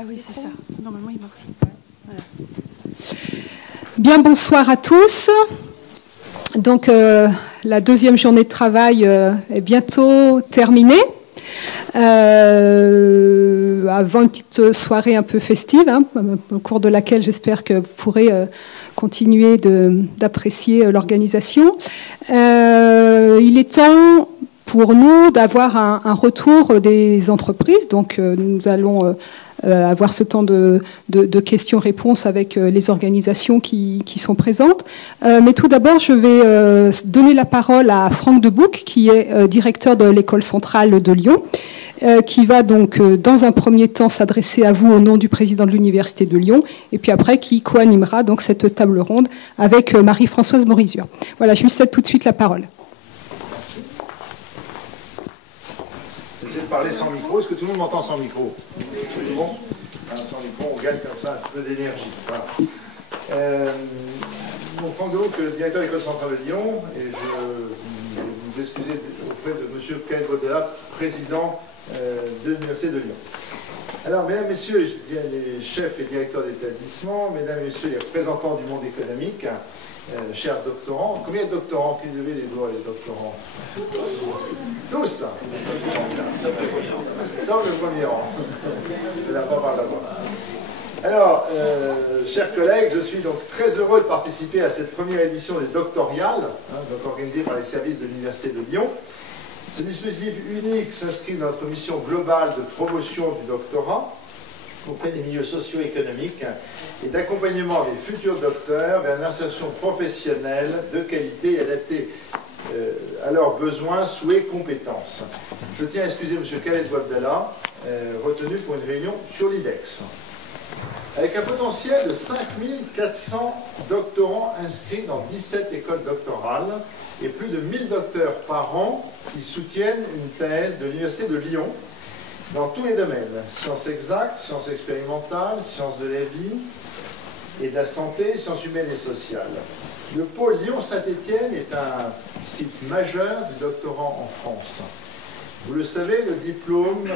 Ah oui, c'est ça. Normalement, il marche. Voilà. Bien, bonsoir à tous. Donc, la deuxième journée de travail est bientôt terminée. Avant une petite soirée un peu festive, au cours de laquelle j'espère que vous pourrez continuer d'apprécier l'organisation. Il est temps pour nous d'avoir un retour des entreprises. Donc, nous allons avoir ce temps de questions-réponses avec les organisations qui sont présentes. Mais tout d'abord, je vais donner la parole à Franck Debouc, qui est directeur de l'École centrale de Lyon, qui va donc, dans un premier temps, s'adresser à vous au nom du président de l'Université de Lyon, et puis après, qui co-animera donc cette table ronde avec Marie-Françoise Morizur. Voilà, je lui cède tout de suite la parole. J'essaie de parler sans micro. Est-ce que tout le monde m'entend sans micro? C'est bon? Sans micro, on gagne comme ça un peu d'énergie. Voilà. Franck Debouc, directeur de l'École centrale de Lyon, et je vais vous excuser auprès de M. Khaled Bouabdellah, président de l'Université de Lyon. Alors, mesdames, messieurs, les chefs et directeurs d'établissement, mesdames et messieurs, les représentants du monde économique, chers doctorants, combien de doctorants qui levaient les doigts, les doctorants? Tous. Ça, le premier rang. Je la prends par d'abord. Alors, chers collègues, je suis donc très heureux de participer à cette première édition des doctoriales, donc organisée par les services de l'Université de Lyon. Ce dispositif unique s'inscrit dans notre mission globale de promotion du doctorat auprès des milieux socio-économiques et d'accompagnement des futurs docteurs vers une insertion professionnelle de qualité et adaptée à leurs besoins, souhaits, compétences. Je tiens à excuser M. Khaled Bouabdellah, retenu pour une réunion sur l'IDEX. Avec un potentiel de 5400 doctorants inscrits dans 17 écoles doctorales et plus de 1000 docteurs par an qui soutiennent une thèse de l'Université de Lyon dans tous les domaines, sciences exactes, sciences expérimentales, sciences de la vie et de la santé, sciences humaines et sociales. Le pôle Lyon-Saint-Étienne est un site majeur du doctorat en France. Vous le savez, le diplôme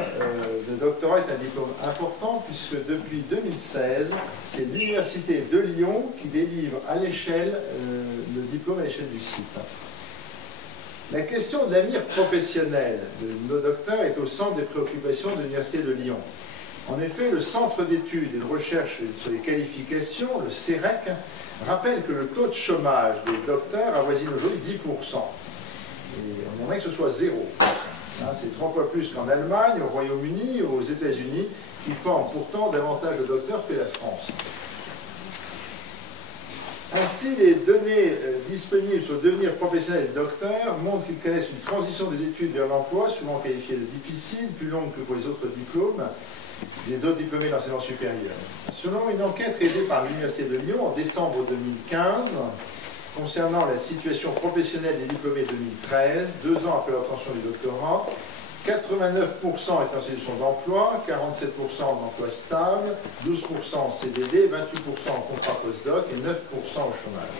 de doctorat est un diplôme important puisque depuis 2016, c'est l'Université de Lyon qui délivre à l'échelle, le diplôme à l'échelle du site. La question de l'avenir professionnel de nos docteurs est au centre des préoccupations de l'Université de Lyon. En effet, le Centre d'études et de recherche sur les qualifications, le CEREC, rappelle que le taux de chômage des docteurs avoisine aujourd'hui 10%. Et on aimerait que ce soit 0%. C'est 3 fois plus qu'en Allemagne, au Royaume-Uni, aux États-Unis, qui forment pourtant davantage de docteurs que la France. Ainsi, les données disponibles sur le devenir professionnel des docteurs montrent qu'ils connaissent une transition des études vers l'emploi, souvent qualifiée de difficile, plus longue que pour les autres diplômes, les autres diplômés d'enseignement supérieur. Selon une enquête réalisée par l'Université de Lyon en décembre 2015, concernant la situation professionnelle des diplômés 2013, 2 ans après l'obtention du doctorat, 89% étaient en situation d'emploi, 47% en emploi stable, 12% en CDD, 28% en contrat postdoc et 9% au chômage.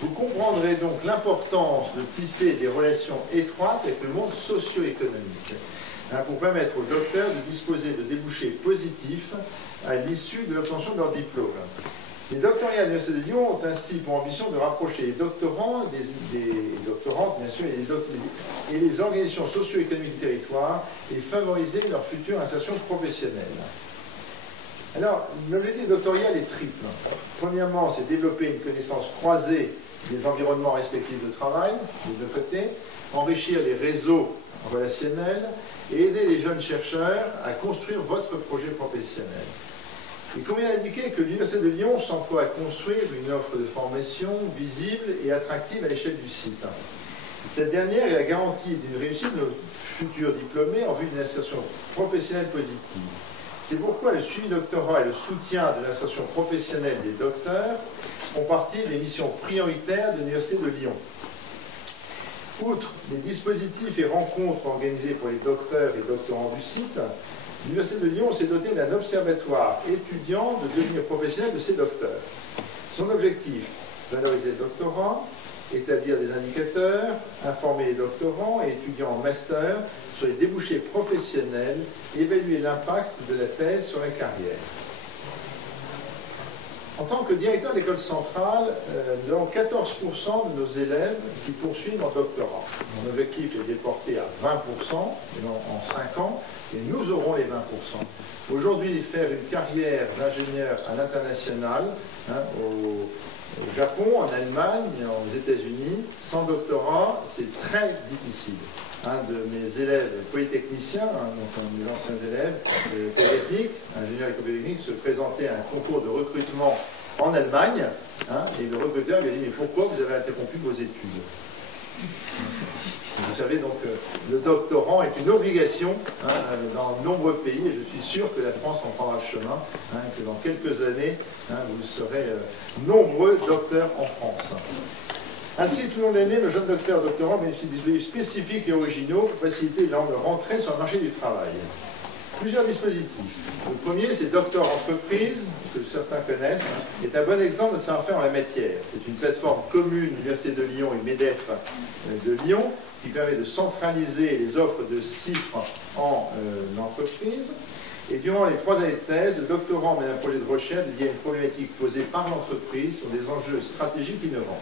Vous comprendrez donc l'importance de tisser des relations étroites avec le monde socio-économique pour permettre aux docteurs de disposer de débouchés positifs à l'issue de l'obtention de leur diplôme. Les doctorats à l'Université de Lyon ont ainsi pour ambition de rapprocher les doctorants, des doctorantes, bien sûr, et les organisations socio-économiques du territoire et favoriser leur future insertion professionnelle. Alors, l'objectif doctoral est triple. Premièrement, c'est développer une connaissance croisée des environnements respectifs de travail, des deux côtés, enrichir les réseaux relationnels et aider les jeunes chercheurs à construire votre projet professionnel. Il convient d'indiquer que l'Université de Lyon s'emploie à construire une offre de formation visible et attractive à l'échelle du site. Cette dernière est la garantie d'une réussite de nos futurs diplômés en vue d'une insertion professionnelle positive. C'est pourquoi le suivi doctorat et le soutien de l'insertion professionnelle des docteurs font partie des missions prioritaires de l'Université de Lyon. Outre les dispositifs et rencontres organisés pour les docteurs et doctorants du site, l'Université de Lyon s'est dotée d'un observatoire étudiant de devenir professionnel de ses docteurs. Son objectif, valoriser le doctorat, établir des indicateurs, informer les doctorants et étudiants en master sur les débouchés professionnels, évaluer l'impact de la thèse sur la carrière. En tant que directeur d'école centrale, nous avons 14% de nos élèves qui poursuivent en doctorat. Mon objectif est de les porter à 20% en 5 ans, et nous aurons les 20%. Aujourd'hui, faire une carrière d'ingénieur à l'international, au Japon, en Allemagne, aux États-Unis, sans doctorat, c'est très difficile. Un de mes élèves polytechniciens, donc un de mes anciens élèves polytechniques, ingénieur éco-polytechnique, se présentait à un concours de recrutement en Allemagne, et le recruteur lui a dit « Mais pourquoi vous avez interrompu vos études ?» Vous savez, donc, le doctorant est une obligation dans de nombreux pays, et je suis sûr que la France en prendra le chemin, que dans quelques années, vous serez nombreux docteurs en France. Ainsi, tout au long de l'année, nos jeunes docteurs et doctorants bénéficient de dispositifs spécifiques et originaux pour faciliter leur rentrée sur le marché du travail. Plusieurs dispositifs. Le premier, c'est Docteur Entreprise, que certains connaissent, est un bon exemple de savoir-faire en la matière. C'est une plateforme commune, l'Université de Lyon et MEDEF de Lyon, qui permet de centraliser les offres de CIFRE en entreprise. Et durant les 3 années de thèse, le doctorant mène un projet de recherche dédié à une problématique posée par l'entreprise sur des enjeux stratégiques innovants.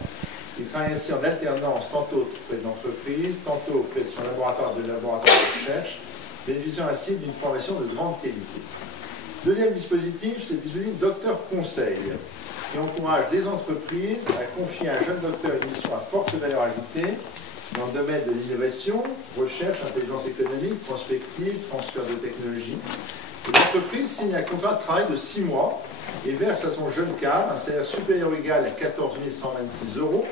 Il travaille ainsi en alternance tantôt auprès de l'entreprise, tantôt auprès de son laboratoire de recherche, bénéficiant ainsi d'une formation de grande qualité. Deuxième dispositif, c'est le dispositif Docteur Conseil, qui encourage les entreprises à confier à un jeune docteur une mission à forte valeur ajoutée dans le domaine de l'innovation, recherche, intelligence économique, prospective, transfert de technologie. L'entreprise signe un contrat de travail de 6 mois et verse à son jeune cadre un salaire supérieur ou égal à 14 126 €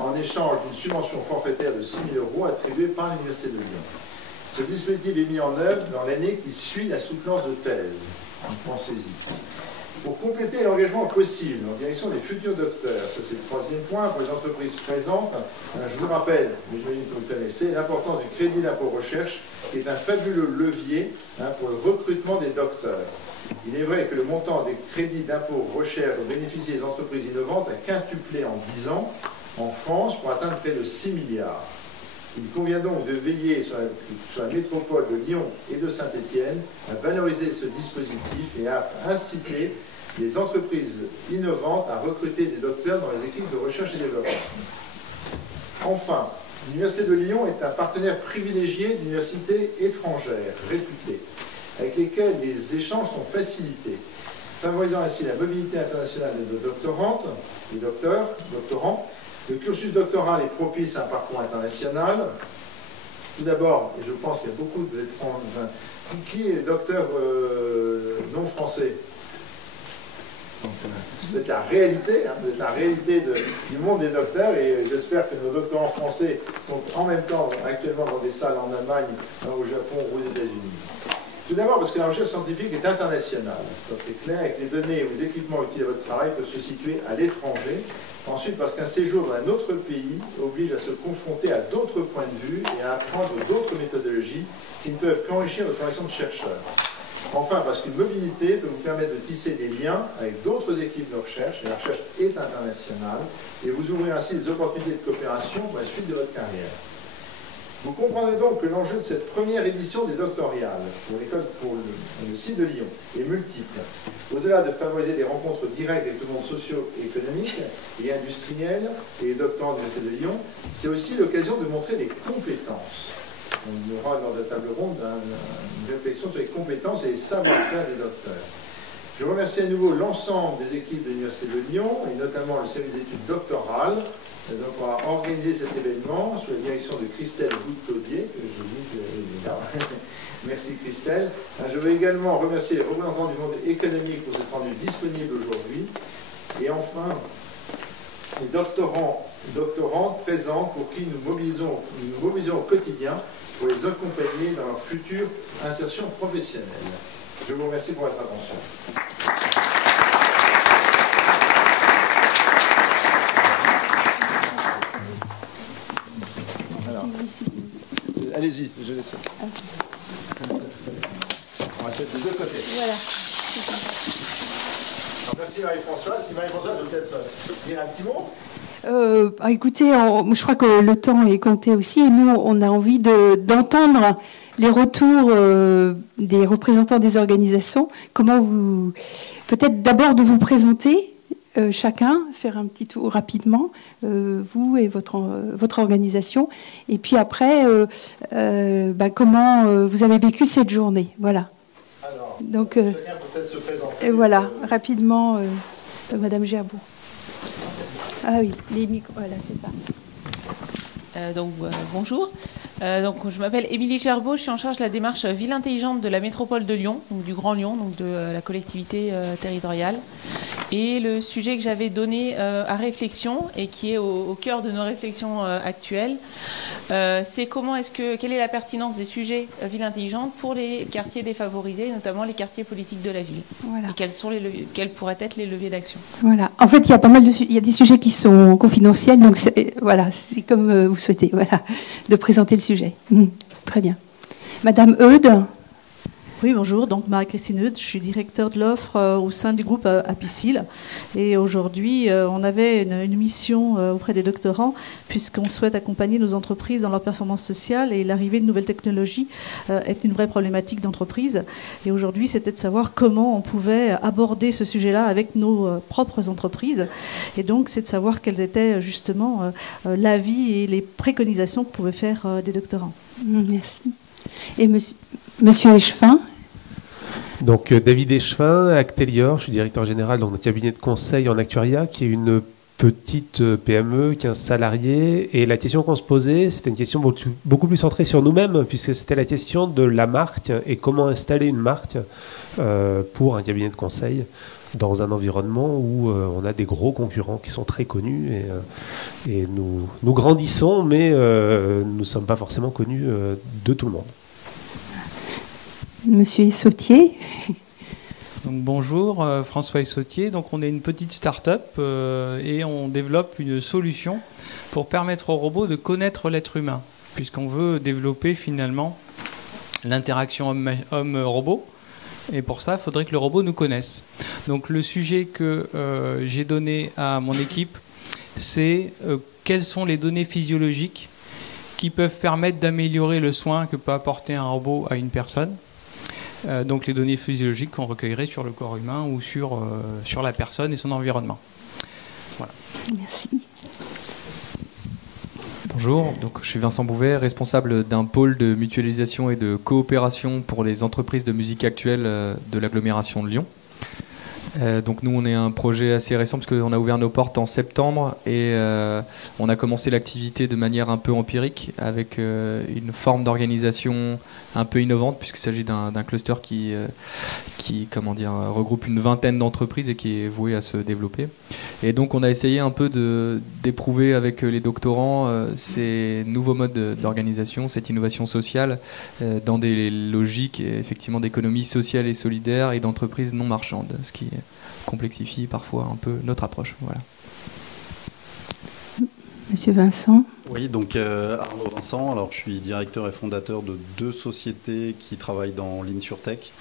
en échange d'une subvention forfaitaire de 6 000 € attribuée par l'Université de Lyon. Ce dispositif est mis en œuvre dans l'année qui suit la soutenance de thèse. Pensez-y. Pour compléter l'engagement possible en direction des futurs docteurs, ça c'est le 3e point, pour les entreprises présentes, je vous rappelle, mais j'imagine que vous le connaissez, l'importance du crédit d'impôt recherche, qui est un fabuleux levier pour le recrutement des docteurs. Il est vrai que le montant des crédits d'impôt recherche dont bénéficient les entreprises innovantes a quintuplé en 10 ans en France pour atteindre près de 6 milliards. Il convient donc de veiller sur la métropole de Lyon et de Saint-Étienne à valoriser ce dispositif et à inciter les entreprises innovantes à recruter des docteurs dans les équipes de recherche et développement. Enfin, l'Université de Lyon est un partenaire privilégié d'universités étrangères réputées, avec lesquelles les échanges sont facilités, favorisant ainsi la mobilité internationale de doctorantes, des docteurs, doctorants. Le cursus doctoral est propice à un parcours international. Tout d'abord, et je pense qu'il y a beaucoup d'étrangers, qui est docteur non français? C'est la réalité, la réalité du monde des docteurs, et j'espère que nos doctorants français sont en même temps actuellement dans des salles en Allemagne, au Japon ou aux États-Unis. Tout d'abord parce que la recherche scientifique est internationale, ça c'est clair, et que les données ou les équipements utiles à votre travail peuvent se situer à l'étranger. Ensuite parce qu'un séjour dans un autre pays oblige à se confronter à d'autres points de vue et à apprendre d'autres méthodologies qui ne peuvent qu'enrichir votre formation de chercheur. Enfin, parce qu'une mobilité peut vous permettre de tisser des liens avec d'autres équipes de recherche, et la recherche est internationale, et vous ouvrez ainsi des opportunités de coopération pour la suite de votre carrière. Vous comprendrez donc que l'enjeu de cette première édition des doctoriales pour le site de Lyon est multiple. Au-delà de favoriser des rencontres directes avec le monde socio-économique et industriel et les doctorants de l'Université de Lyon, c'est aussi l'occasion de montrer des compétences. On aura lors de la table ronde une réflexion sur les compétences et les savoir-faire des docteurs. Je remercie à nouveau l'ensemble des équipes de l'Université de Lyon, et notamment le service d'études doctorales, donc on a organisé cet événement sous la direction de Christelle Goutte-Claudier, que je dis que est là. Merci Christelle. Je veux également remercier les représentants du monde économique pour s'être rendus disponibles aujourd'hui. Et enfin, les doctorants et doctorantes présents pour qui nous mobilisons au quotidien pour les accompagner dans leur future insertion professionnelle. Je vous remercie pour votre attention. Allez-y, je laisse. On va se mettre des deux côtés. Voilà. Alors, merci Marie-Françoise. Si Marie-Françoise veut peut-être dire un petit mot. Écoutez, je crois que le temps est compté aussi. Et nous, on a envie d'entendre les retours des représentants des organisations. Comment vous... Peut-être d'abord de vous présenter chacun, faire un petit tour rapidement, vous et votre organisation. Et puis après, comment vous avez vécu cette journée. Voilà. Alors, donc, chacun peut-être se présenter. Voilà, rapidement, Madame Gerbeau. Ah oui, les micros, voilà, c'est ça. Bonjour. Donc, je m'appelle Émilie Gerbeau, je suis en charge de la démarche Ville Intelligente de la métropole de Lyon, donc du Grand Lyon, donc de la collectivité territoriale. Et le sujet que j'avais donné à réflexion et qui est au cœur de nos réflexions actuelles, c'est quelle est la pertinence des sujets Ville Intelligente pour les quartiers défavorisés, notamment les quartiers politiques de la ville. Voilà. Et quels pourraient être les leviers d'action. Voilà. En fait, il y a des sujets qui sont confidentiels, donc voilà, c'est comme vous souhaitez, voilà, de présenter le sujet. Très bien. Madame Eudes. Oui, bonjour. Donc, Marie-Christine Eudes, je suis directeur de l'offre au sein du groupe Apicil. Et aujourd'hui, on avait une mission auprès des doctorants, puisqu'on souhaite accompagner nos entreprises dans leur performance sociale. Et l'arrivée de nouvelles technologies est une vraie problématique d'entreprise. Et aujourd'hui, c'était de savoir comment on pouvait aborder ce sujet-là avec nos propres entreprises. Et donc, c'est de savoir quels étaient justement l'avis et les préconisations que pouvaient faire des doctorants. Merci. Et Monsieur Échevin. Donc David Échevin, Actelior, je suis directeur général dans notre cabinet de conseil en actuariat, qui est une petite PME, 15 salariés. Et la question qu'on se posait, c'était une question beaucoup plus centrée sur nous-mêmes, puisque c'était la question de la marque et comment installer une marque pour un cabinet de conseil dans un environnement où on a des gros concurrents qui sont très connus et nous grandissons, mais nous ne sommes pas forcément connus de tout le monde. Monsieur Sautier. Donc, bonjour, François Sautier. Donc, on est une petite start-up et on développe une solution pour permettre aux robots de connaître l'être humain, puisqu'on veut développer finalement l'interaction homme-robot. Et pour ça, il faudrait que le robot nous connaisse. Donc, le sujet que j'ai donné à mon équipe, c'est quelles sont les données physiologiques qui peuvent permettre d'améliorer le soin que peut apporter un robot à une personne. Donc les données physiologiques qu'on recueillerait sur le corps humain ou sur la personne et son environnement. Voilà. Merci. Bonjour, donc je suis Vincent Bouvet, responsable d'un pôle de mutualisation et de coopération pour les entreprises de musique actuelle de l'agglomération de Lyon. Donc nous, on est un projet assez récent parce qu'on a ouvert nos portes en septembre et on a commencé l'activité de manière un peu empirique avec une forme d'organisation un peu innovante puisqu'il s'agit d'un cluster qui regroupe une vingtaine d'entreprises et qui est voué à se développer. Et donc on a essayé un peu d'éprouver avec les doctorants ces nouveaux modes d'organisation, cette innovation sociale dans des logiques effectivement d'économie sociale et solidaire et d'entreprises non marchandes, ce qui complexifie parfois un peu notre approche. Voilà. Monsieur Vincent. Oui, donc Arnaud Vincent, alors je suis directeur et fondateur de 2 sociétés qui travaillent dans l'InsurTech.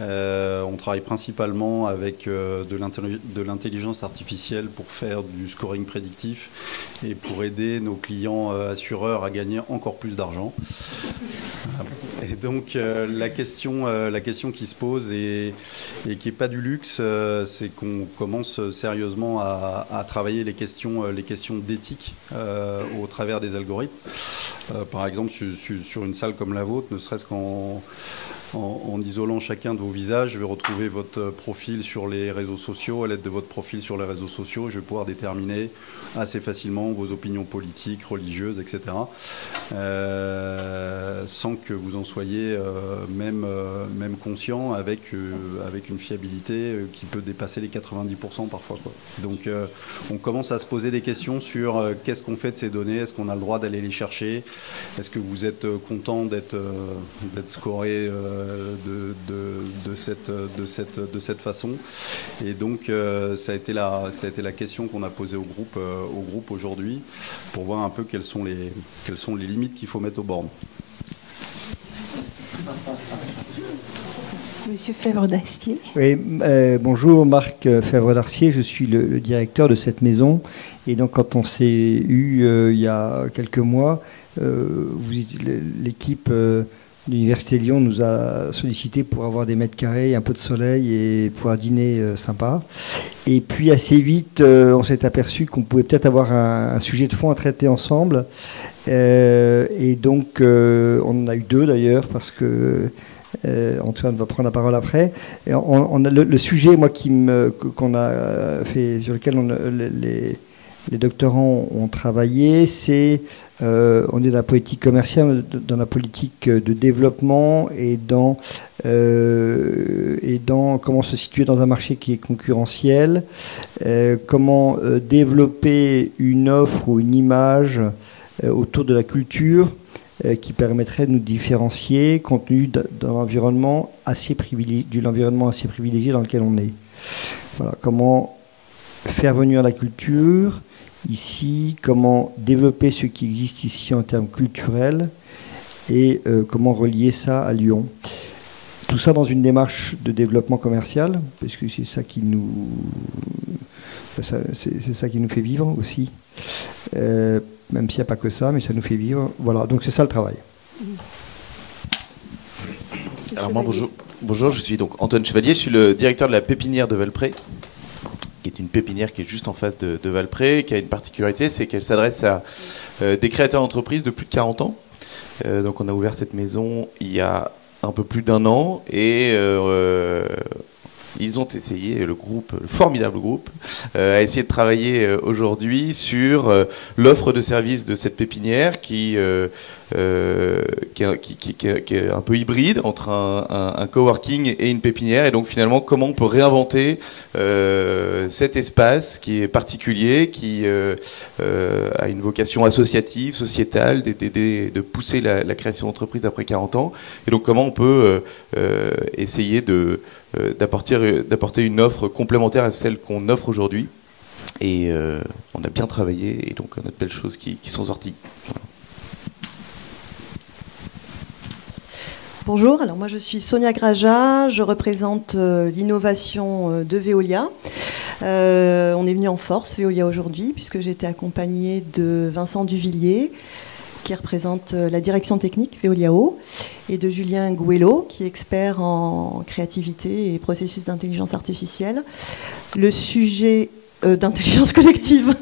On travaille principalement avec de l'intelligence artificielle pour faire du scoring prédictif et pour aider nos clients assureurs à gagner encore plus d'argent. Et donc la question qui se pose et qui n'est pas du luxe, c'est qu'on commence sérieusement à travailler les questions d'éthique au travers des algorithmes. Par exemple, sur une salle comme la vôtre, ne serait-ce en isolant chacun de vos visages, je vais retrouver votre profil sur les réseaux sociaux. À l'aide de votre profil sur les réseaux sociaux, je vais pouvoir déterminer assez facilement vos opinions politiques, religieuses, etc. Sans que vous en soyez même conscient, avec une fiabilité qui peut dépasser les 90% parfois, quoi. Donc on commence à se poser des questions sur qu'est-ce qu'on fait de ces données, est-ce qu'on a le droit d'aller les chercher, est-ce que vous êtes content d'être scoré de cette façon. Et donc ça a été la question qu'on a posée au groupe aujourd'hui pour voir un peu quelles sont les limites qu'il faut mettre aux bornes. Monsieur Fèvre-d'Astier. Oui, bonjour, Marc Fèvre-d'Astier, je suis le directeur de cette maison. Et donc, quand on s'est eu il y a quelques mois, l'équipe de l'Université de Lyon nous a sollicité pour avoir des mètres carrés, un peu de soleil et pouvoir dîner sympa. Et puis, assez vite, on s'est aperçu qu'on pouvait peut-être avoir un sujet de fond à traiter ensemble. Et donc, on en a eu deux d'ailleurs, parce que Antoine va prendre la parole après. Et on a le sujet, moi, qu'on a fait, sur lequel les doctorants ont travaillé, c'est on est dans la politique commerciale, dans la politique de développement et dans comment se situer dans un marché qui est concurrentiel, comment développer une offre ou une image autour de la culture qui permettrait de nous différencier compte tenu de l'environnement assez privilégié dans lequel on est. Voilà, comment faire venir la culture ici, comment développer ce qui existe ici en termes culturels et comment relier ça à Lyon. Tout ça dans une démarche de développement commercial, parce que c'est ça qui nous fait vivre aussi. Même s'il n'y a pas que ça, mais ça nous fait vivre. Voilà, donc c'est ça le travail. Alors moi, bonjour, je suis donc Antoine Chevalier, je suis le directeur de la pépinière de Valpré, qui est une pépinière qui est juste en face de Valpré, qui a une particularité, c'est qu'elle s'adresse à des créateurs d'entreprises de plus de 40 ans. Donc on a ouvert cette maison il y a un peu plus d'1 an, et ils ont essayé, le formidable groupe, a essayé de travailler aujourd'hui sur l'offre de services de cette pépinière qui est un peu hybride entre un coworking et une pépinière. Et donc finalement, comment on peut réinventer cet espace qui est particulier, qui a une vocation associative, sociétale, de pousser la création d'entreprises après 40 ans. Et donc comment on peut essayer d'apporter une offre complémentaire à celle qu'on offre aujourd'hui. Et on a bien travaillé, et donc on a de belles choses qui sont sorties. Voilà. Bonjour, alors moi je suis Sonia Graja, je représente l'innovation de Veolia. On est venu en force, Veolia, aujourd'hui, puisque j'ai été accompagnée de Vincent Duvillier, qui représente la direction technique Veolia Eau, et de Julien Gouello, qui est expert en créativité et processus d'intelligence artificielle. Le sujet d'intelligence collective,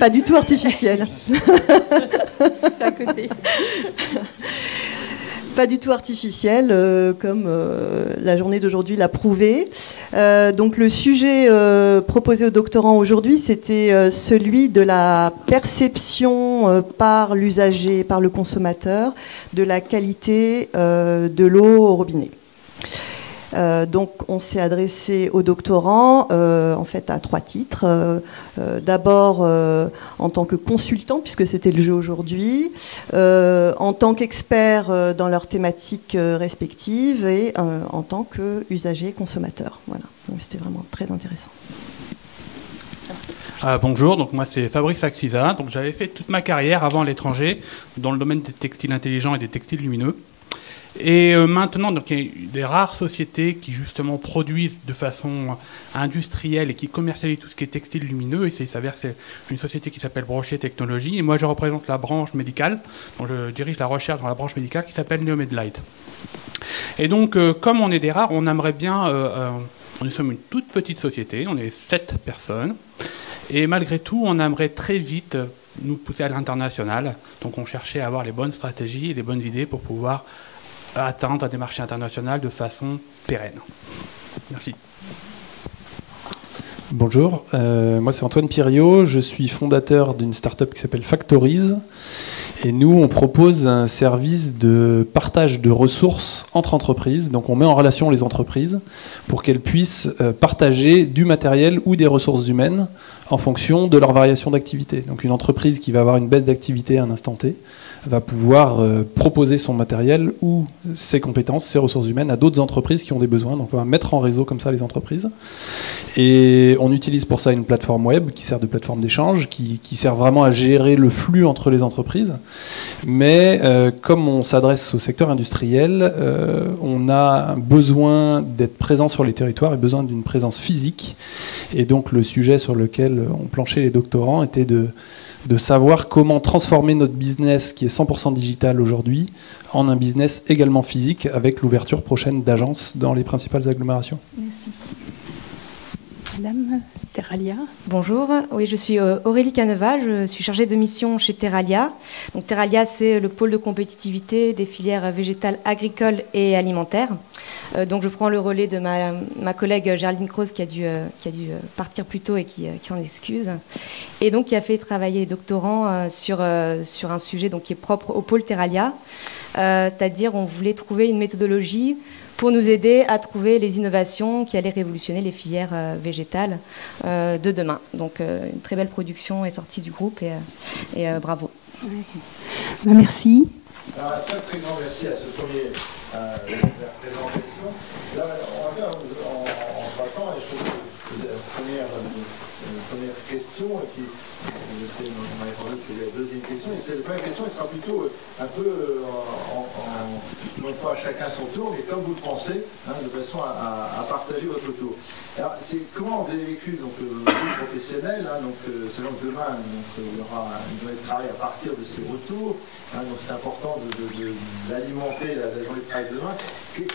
pas du tout artificielle. C'est à côté. Pas du tout artificielle, comme la journée d'aujourd'hui l'a prouvé. Donc le sujet proposé aux doctorants aujourd'hui, c'était celui de la perception par l'usager, par le consommateur, de la qualité de l'eau au robinet. Donc on s'est adressé aux doctorants en fait à 3 titres. D'abord en tant que consultant, puisque c'était le jeu aujourd'hui, en tant qu'expert dans leurs thématiques respectives, et en tant qu'usager consommateur. Voilà. Donc c'était vraiment très intéressant. Bonjour, donc moi c'est Fabrice Axiza. Donc j'avais fait toute ma carrière avant à l'étranger dans le domaine des textiles intelligents et des textiles lumineux. Et maintenant, donc, il y a des rares sociétés qui justement produisent de façon industrielle et qui commercialisent tout ce qui est textile lumineux. Et il s'avère que c'est une société qui s'appelle Brochet Technologies. Et moi, je représente la branche médicale. Donc, je dirige la recherche dans la branche médicale qui s'appelle Neomedlight. Et donc, comme on est des rares, on aimerait bien... nous sommes une toute petite société, on est 7 personnes. Et malgré tout, on aimerait très vite nous pousser à l'international. Donc, on cherchait à avoir les bonnes stratégies et les bonnes idées pour pouvoir atteindre des marchés internationaux de façon pérenne. Merci. Bonjour, moi c'est Antoine Piriot, je suis fondateur d'une start-up qui s'appelle Factories. Et nous, on propose un service de partage de ressources entre entreprises. Donc on met en relation les entreprises pour qu'elles puissent partager du matériel ou des ressources humaines en fonction de leur variation d'activité. Donc une entreprise qui va avoir une baisse d'activité à un instant T va pouvoir proposer son matériel ou ses compétences, ses ressources humaines à d'autres entreprises qui ont des besoins. Donc on va mettre en réseau comme ça les entreprises. Et on utilise pour ça une plateforme web qui sert de plateforme d'échange, qui sert vraiment à gérer le flux entre les entreprises. Mais comme on s'adresse au secteur industriel, on a besoin d'être présent sur les territoires et besoin d'une présence physique. Et donc le sujet sur lequel ont planché les doctorants était de savoir comment transformer notre business qui est 100% digital aujourd'hui en un business également physique avec l'ouverture prochaine d'agences dans les principales agglomérations. Merci. Madame Terralia. Bonjour, oui, je suis Aurélie Caneva, je suis chargée de mission chez Terralia. Donc Terralia, c'est le pôle de compétitivité des filières végétales, agricoles et alimentaires. Donc je prends le relais de ma collègue Géraldine Croze qui a dû partir plus tôt et qui s'en excuse. Et donc qui a fait travailler les doctorants sur un sujet donc, qui est propre au pôle Terralia. C'est-à-dire on voulait trouver une méthodologie pour nous aider à trouver les innovations qui allaient révolutionner les filières végétales de demain. Donc une très belle production est sortie du groupe et bravo. Merci. Alors, un très grand merci à ce premier présentation. Là, on va faire en 3 temps, et je trouve que c'est la première question, et puis on a répondu que la deuxième question, et la première question, elle sera plutôt un peu, non pas chacun son tour, mais comme vous le pensez, de façon à partager votre tour. Alors, c'est comment vous avez vécu donc, le vie professionnel, c'est donc demain, il y aura une journée de travail à partir de ces retours, donc c'est important d'alimenter la journée de travail de demain.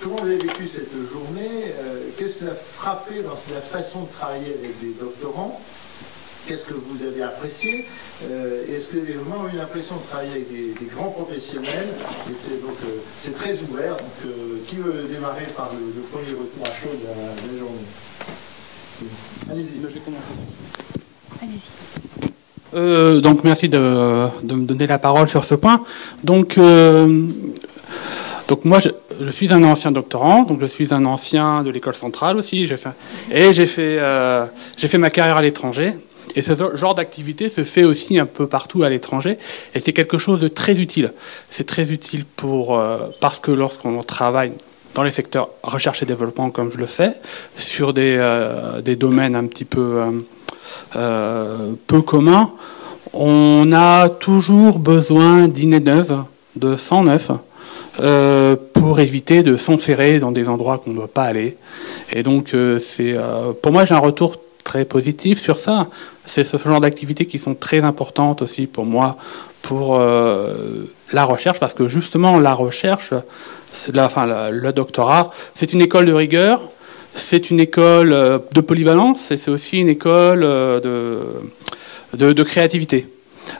Comment vous avez vécu cette journée? Qu'est-ce qui vous a frappé dans la façon de travailler avec des doctorants? Qu'est-ce que vous avez apprécié? Est-ce que vous avez vraiment eu l'impression de travailler avec des grands professionnels? Et c'est très ouvert. Donc, qui veut démarrer par le premier retour à chaud de la journée? Allez-y. Je vais commencer. Allez-y. Donc merci de me donner la parole sur ce point. Donc moi, je suis un ancien doctorant, donc je suis un ancien de l'école centrale aussi. J'ai fait ma carrière à l'étranger. Et ce genre d'activité se fait aussi un peu partout à l'étranger. Et c'est quelque chose de très utile. C'est très utile parce que lorsqu'on travaille dans les secteurs recherche et développement, comme je le fais, sur des domaines un petit peu communs, on a toujours besoin d'idées neuves, de sang neuf, pour éviter de s'enferrer dans des endroits qu'on ne doit pas aller. Et donc, pour moi, j'ai un retour très positif sur ça. C'est ce genre d'activités qui sont très importantes aussi pour moi, pour la recherche, parce que justement, la recherche, le doctorat, c'est une école de rigueur, c'est une école de polyvalence, et c'est aussi une école de créativité.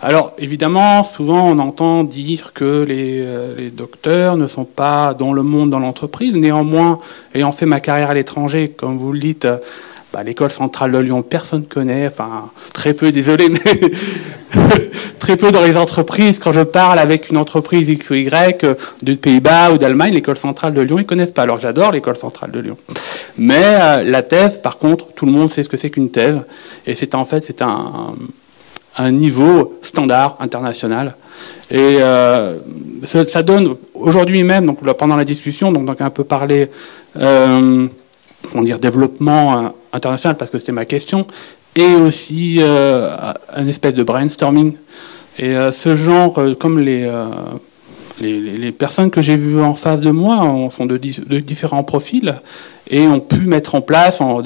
Alors, évidemment, souvent, on entend dire que les docteurs ne sont pas dans le monde, dans l'entreprise. Néanmoins, ayant fait ma carrière à l'étranger, comme vous le dites, l'école centrale de Lyon, personne ne connaît, enfin, très peu, désolé, mais très peu dans les entreprises. Quand je parle avec une entreprise X ou Y de Pays-Bas ou d'Allemagne, l'école centrale de Lyon, ils ne connaissent pas. Alors, j'adore l'école centrale de Lyon. Mais la thèse, par contre, tout le monde sait ce que c'est qu'une thèse. Et c'est un niveau standard international. Et ça donne, aujourd'hui même, donc, pendant la discussion, donc un peu parler... développement international, parce que c'était ma question, et aussi un espèce de brainstorming. Et ce genre, comme les personnes que j'ai vues en face de moi sont de différents profils, et ont pu mettre en place, en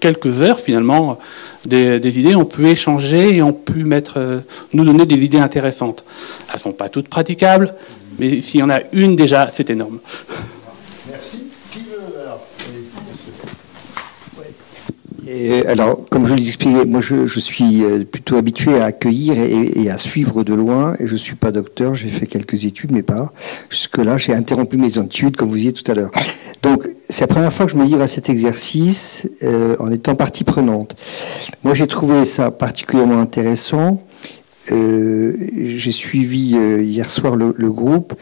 quelques heures finalement, des idées, on peut échanger et on peut nous donner des idées intéressantes. Elles ne sont pas toutes praticables, mais s'il y en a une déjà, c'est énorme. Merci. Et alors, comme je l'expliquais, moi je suis plutôt habitué à accueillir et à suivre de loin, et je ne suis pas docteur, j'ai fait quelques études, mais pas. Jusque-là, j'ai interrompu mes études, comme vous disiez tout à l'heure. Donc, c'est la première fois que je me livre à cet exercice en étant partie prenante. Moi, j'ai trouvé ça particulièrement intéressant. J'ai suivi hier soir le groupe,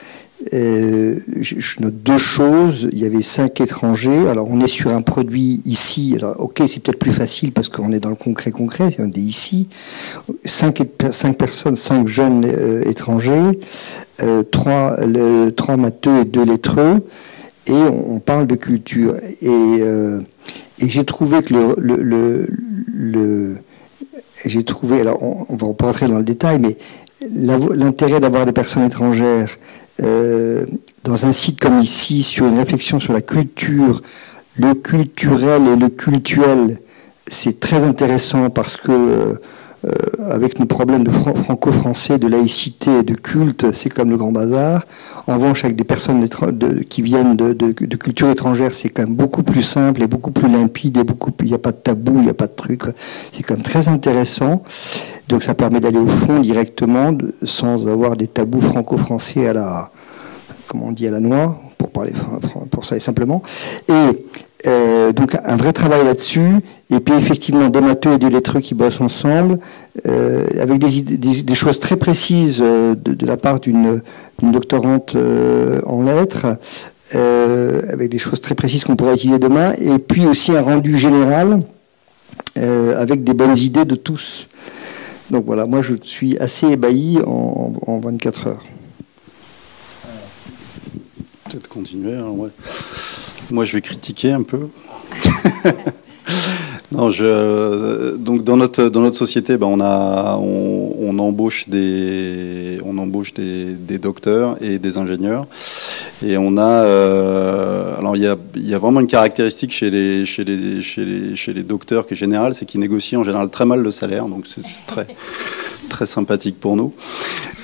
Je note deux choses. Il y avait 5 étrangers. Alors, on est sur un produit ici. Alors, ok, c'est peut-être plus facile parce qu'on est dans le concret. On est ici. 5 personnes, 5 jeunes étrangers, 3 matheux et 2 lettreux. Et on parle de culture. Et j'ai trouvé que j'ai trouvé, alors on va pas rentrer dans le détail, mais l'intérêt d'avoir des personnes étrangères dans un site comme ici, sur une réflexion sur la culture, le culturel et le cultuel, c'est très intéressant parce que avec nos problèmes de franco-français, de laïcité et de culte, c'est comme le grand bazar. En revanche, avec des personnes qui viennent de culture étrangère, c'est quand même beaucoup plus simple et beaucoup plus limpide, et il n'y a pas de tabou, il n'y a pas de truc. C'est quand même très intéressant. Donc ça permet d'aller au fond directement, sans avoir des tabous franco-français à la, comment on dit, à la noix, pour ça et simplement. Et donc un vrai travail là-dessus, et puis effectivement des matheux et des lettreux qui bossent ensemble, avec des choses très précises de la part d'une doctorante en lettres, avec des choses très précises qu'on pourrait utiliser demain, et puis aussi un rendu général avec des bonnes idées de tous. Donc voilà, moi je suis assez ébahi en 24 heures. Peut-être continuer, hein, ouais. Moi, je vais critiquer un peu. Non, donc dans notre société, ben, on embauche des docteurs et des ingénieurs, et on a alors il y a vraiment une caractéristique chez les docteurs qui est générale, c'est qu'ils négocient en général très mal le salaire, donc c'est très sympathique pour nous.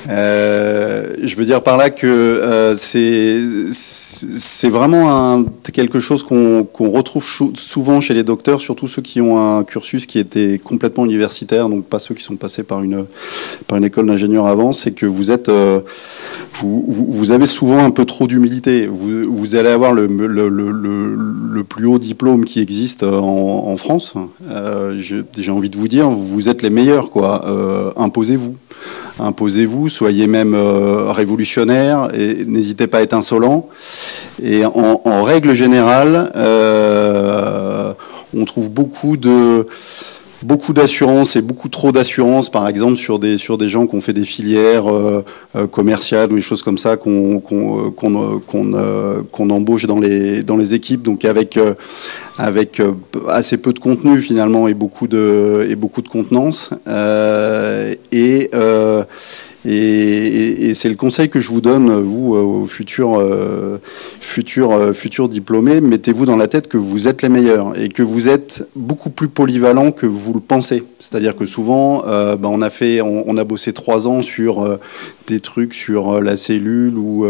Je veux dire par là que c'est vraiment quelque chose qu'on retrouve souvent chez les docteurs, surtout ceux qui ont un cursus qui était complètement universitaire, donc pas ceux qui sont passés par une école d'ingénieur avant. C'est que vous êtes vous avez souvent un peu trop d'humilité. Vous allez avoir le plus haut diplôme qui existe en France. J'ai envie de vous dire, vous êtes les meilleurs, quoi. Imposez-vous, soyez même révolutionnaire, et n'hésitez pas à être insolent. Et en règle générale, on trouve beaucoup d'assurance, et beaucoup trop d'assurance, par exemple sur des gens qui ont fait des filières commerciales ou des choses comme ça qu'on embauche dans les équipes, donc avec assez peu de contenu finalement, et beaucoup de contenance, et c'est le conseil que je vous donne, vous, aux futurs diplômés. Mettez-vous dans la tête que vous êtes les meilleurs, et que vous êtes beaucoup plus polyvalent que vous le pensez. C'est-à-dire que souvent, on a bossé 3 ans sur des trucs sur la cellule ou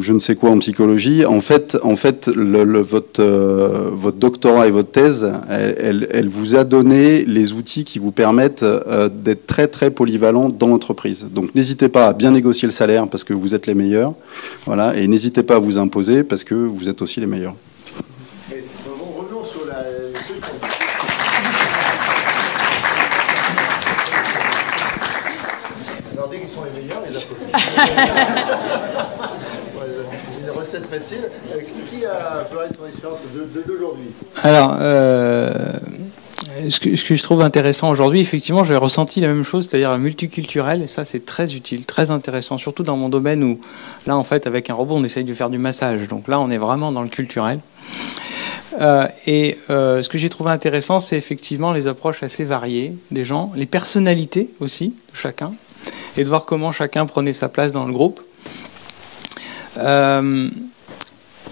je ne sais quoi en psychologie. En fait, votre doctorat et votre thèse, elle vous a donné les outils qui vous permettent d'être très très polyvalent dans l'entreprise. Donc n'hésitez pas à bien négocier le salaire parce que vous êtes les meilleurs, voilà, et n'hésitez pas à vous imposer parce que vous êtes aussi les meilleurs. Revenons sur ceux qui ont... Alors dès qu'ils sont les meilleurs, les applaudissements. Recette facile. Qui a parlé de ton expérience d'aujourd'hui? Alors, ce que je trouve intéressant aujourd'hui, effectivement, j'ai ressenti la même chose, c'est-à-dire le multiculturel, et ça c'est très utile, très intéressant, surtout dans mon domaine où, là en fait, avec un robot, on essaye de faire du massage. Donc là, on est vraiment dans le culturel. Ce que j'ai trouvé intéressant, c'est effectivement les approches assez variées des gens, les personnalités aussi de chacun, et de voir comment chacun prenait sa place dans le groupe.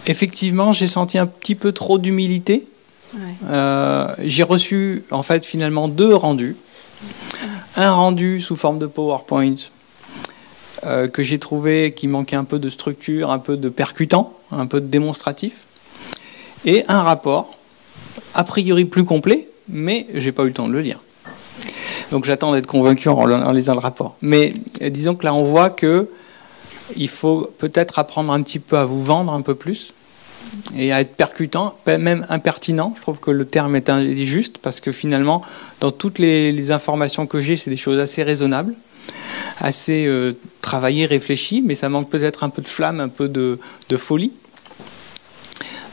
Effectivement, j'ai senti un petit peu trop d'humilité. Ouais. J'ai reçu en fait finalement 2 rendus. Un rendu sous forme de PowerPoint que j'ai trouvé qui manquait un peu de structure, un peu de percutant, un peu de démonstratif, et un rapport a priori plus complet, mais j'ai pas eu le temps de le lire. Donc j'attends d'être convaincu en lisant le rapport. Mais disons que là on voit que il faut peut-être apprendre un petit peu à vous vendre un peu plus et à être percutant, même impertinent. Je trouve que le terme est juste parce que finalement, dans toutes les informations que j'ai, c'est des choses assez raisonnables. assez travaillé, réfléchi, mais ça manque peut-être un peu de flamme, un peu de folie.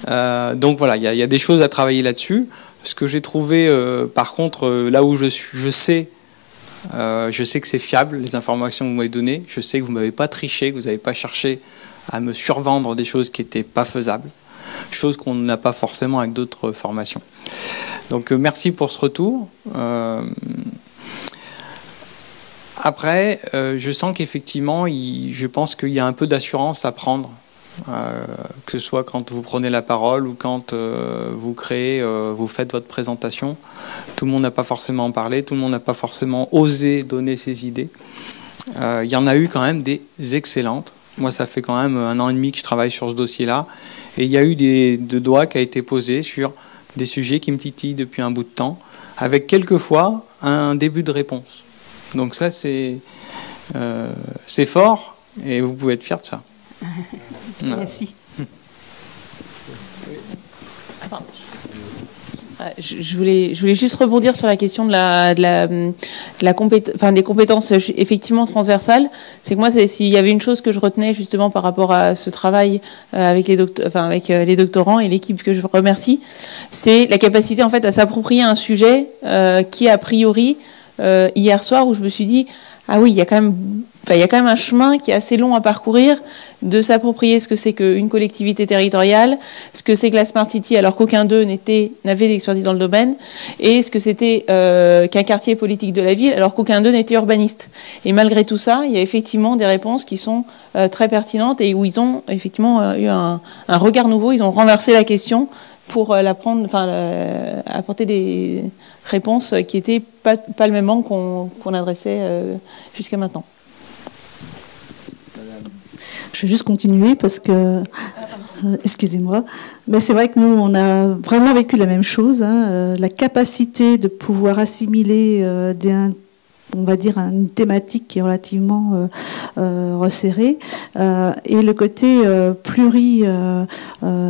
Donc voilà, il y a des choses à travailler là-dessus. Ce que j'ai trouvé, par contre, là où je sais que c'est fiable, les informations que vous m'avez données. Je sais que vous ne m'avez pas triché, que vous n'avez pas cherché à me survendre des choses qui n'étaient pas faisables, choses qu'on n'a pas forcément avec d'autres formations. Donc merci pour ce retour. Après, je sens qu'effectivement, je pense qu'il y a un peu d'assurance à prendre, que ce soit quand vous prenez la parole ou quand vous créez, vous faites votre présentation. Tout le monde n'a pas forcément parlé, tout le monde n'a pas forcément osé donner ses idées. Il y en a eu quand même des excellentes. Moi, ça fait quand même 1 an et demi que je travaille sur ce dossier-là. Et il y a eu des doigts qui a été posé sur des sujets qui me titillent depuis un bout de temps, avec quelquefois un début de réponse. Donc ça, c'est fort, et vous pouvez être fiers de ça. Merci. Je voulais juste rebondir sur la question des compétences effectivement transversales. C'est que moi, s'il y avait une chose que je retenais justement par rapport à ce travail avec les doctorants et l'équipe que je remercie, c'est la capacité en fait à s'approprier un sujet qui a priori hier soir où je me suis dit ah oui, il y a quand même un chemin qui est assez long à parcourir, de s'approprier ce que c'est qu'une collectivité territoriale, ce que c'est que la Smart City, alors qu'aucun d'eux n'avait d'expertise dans le domaine, et ce que c'était qu'un quartier politique de la ville, alors qu'aucun d'eux n'était urbaniste. Et malgré tout ça, il y a effectivement des réponses qui sont très pertinentes et où ils ont effectivement eu un regard nouveau, ils ont renversé la question pour apporter des réponses qui n'étaient pas le même angle qu'on adressait jusqu'à maintenant. Je vais juste continuer parce que, excusez-moi, mais c'est vrai que nous, on a vraiment vécu la même chose, hein, la capacité de pouvoir assimiler on va dire une thématique qui est relativement resserrée, et le côté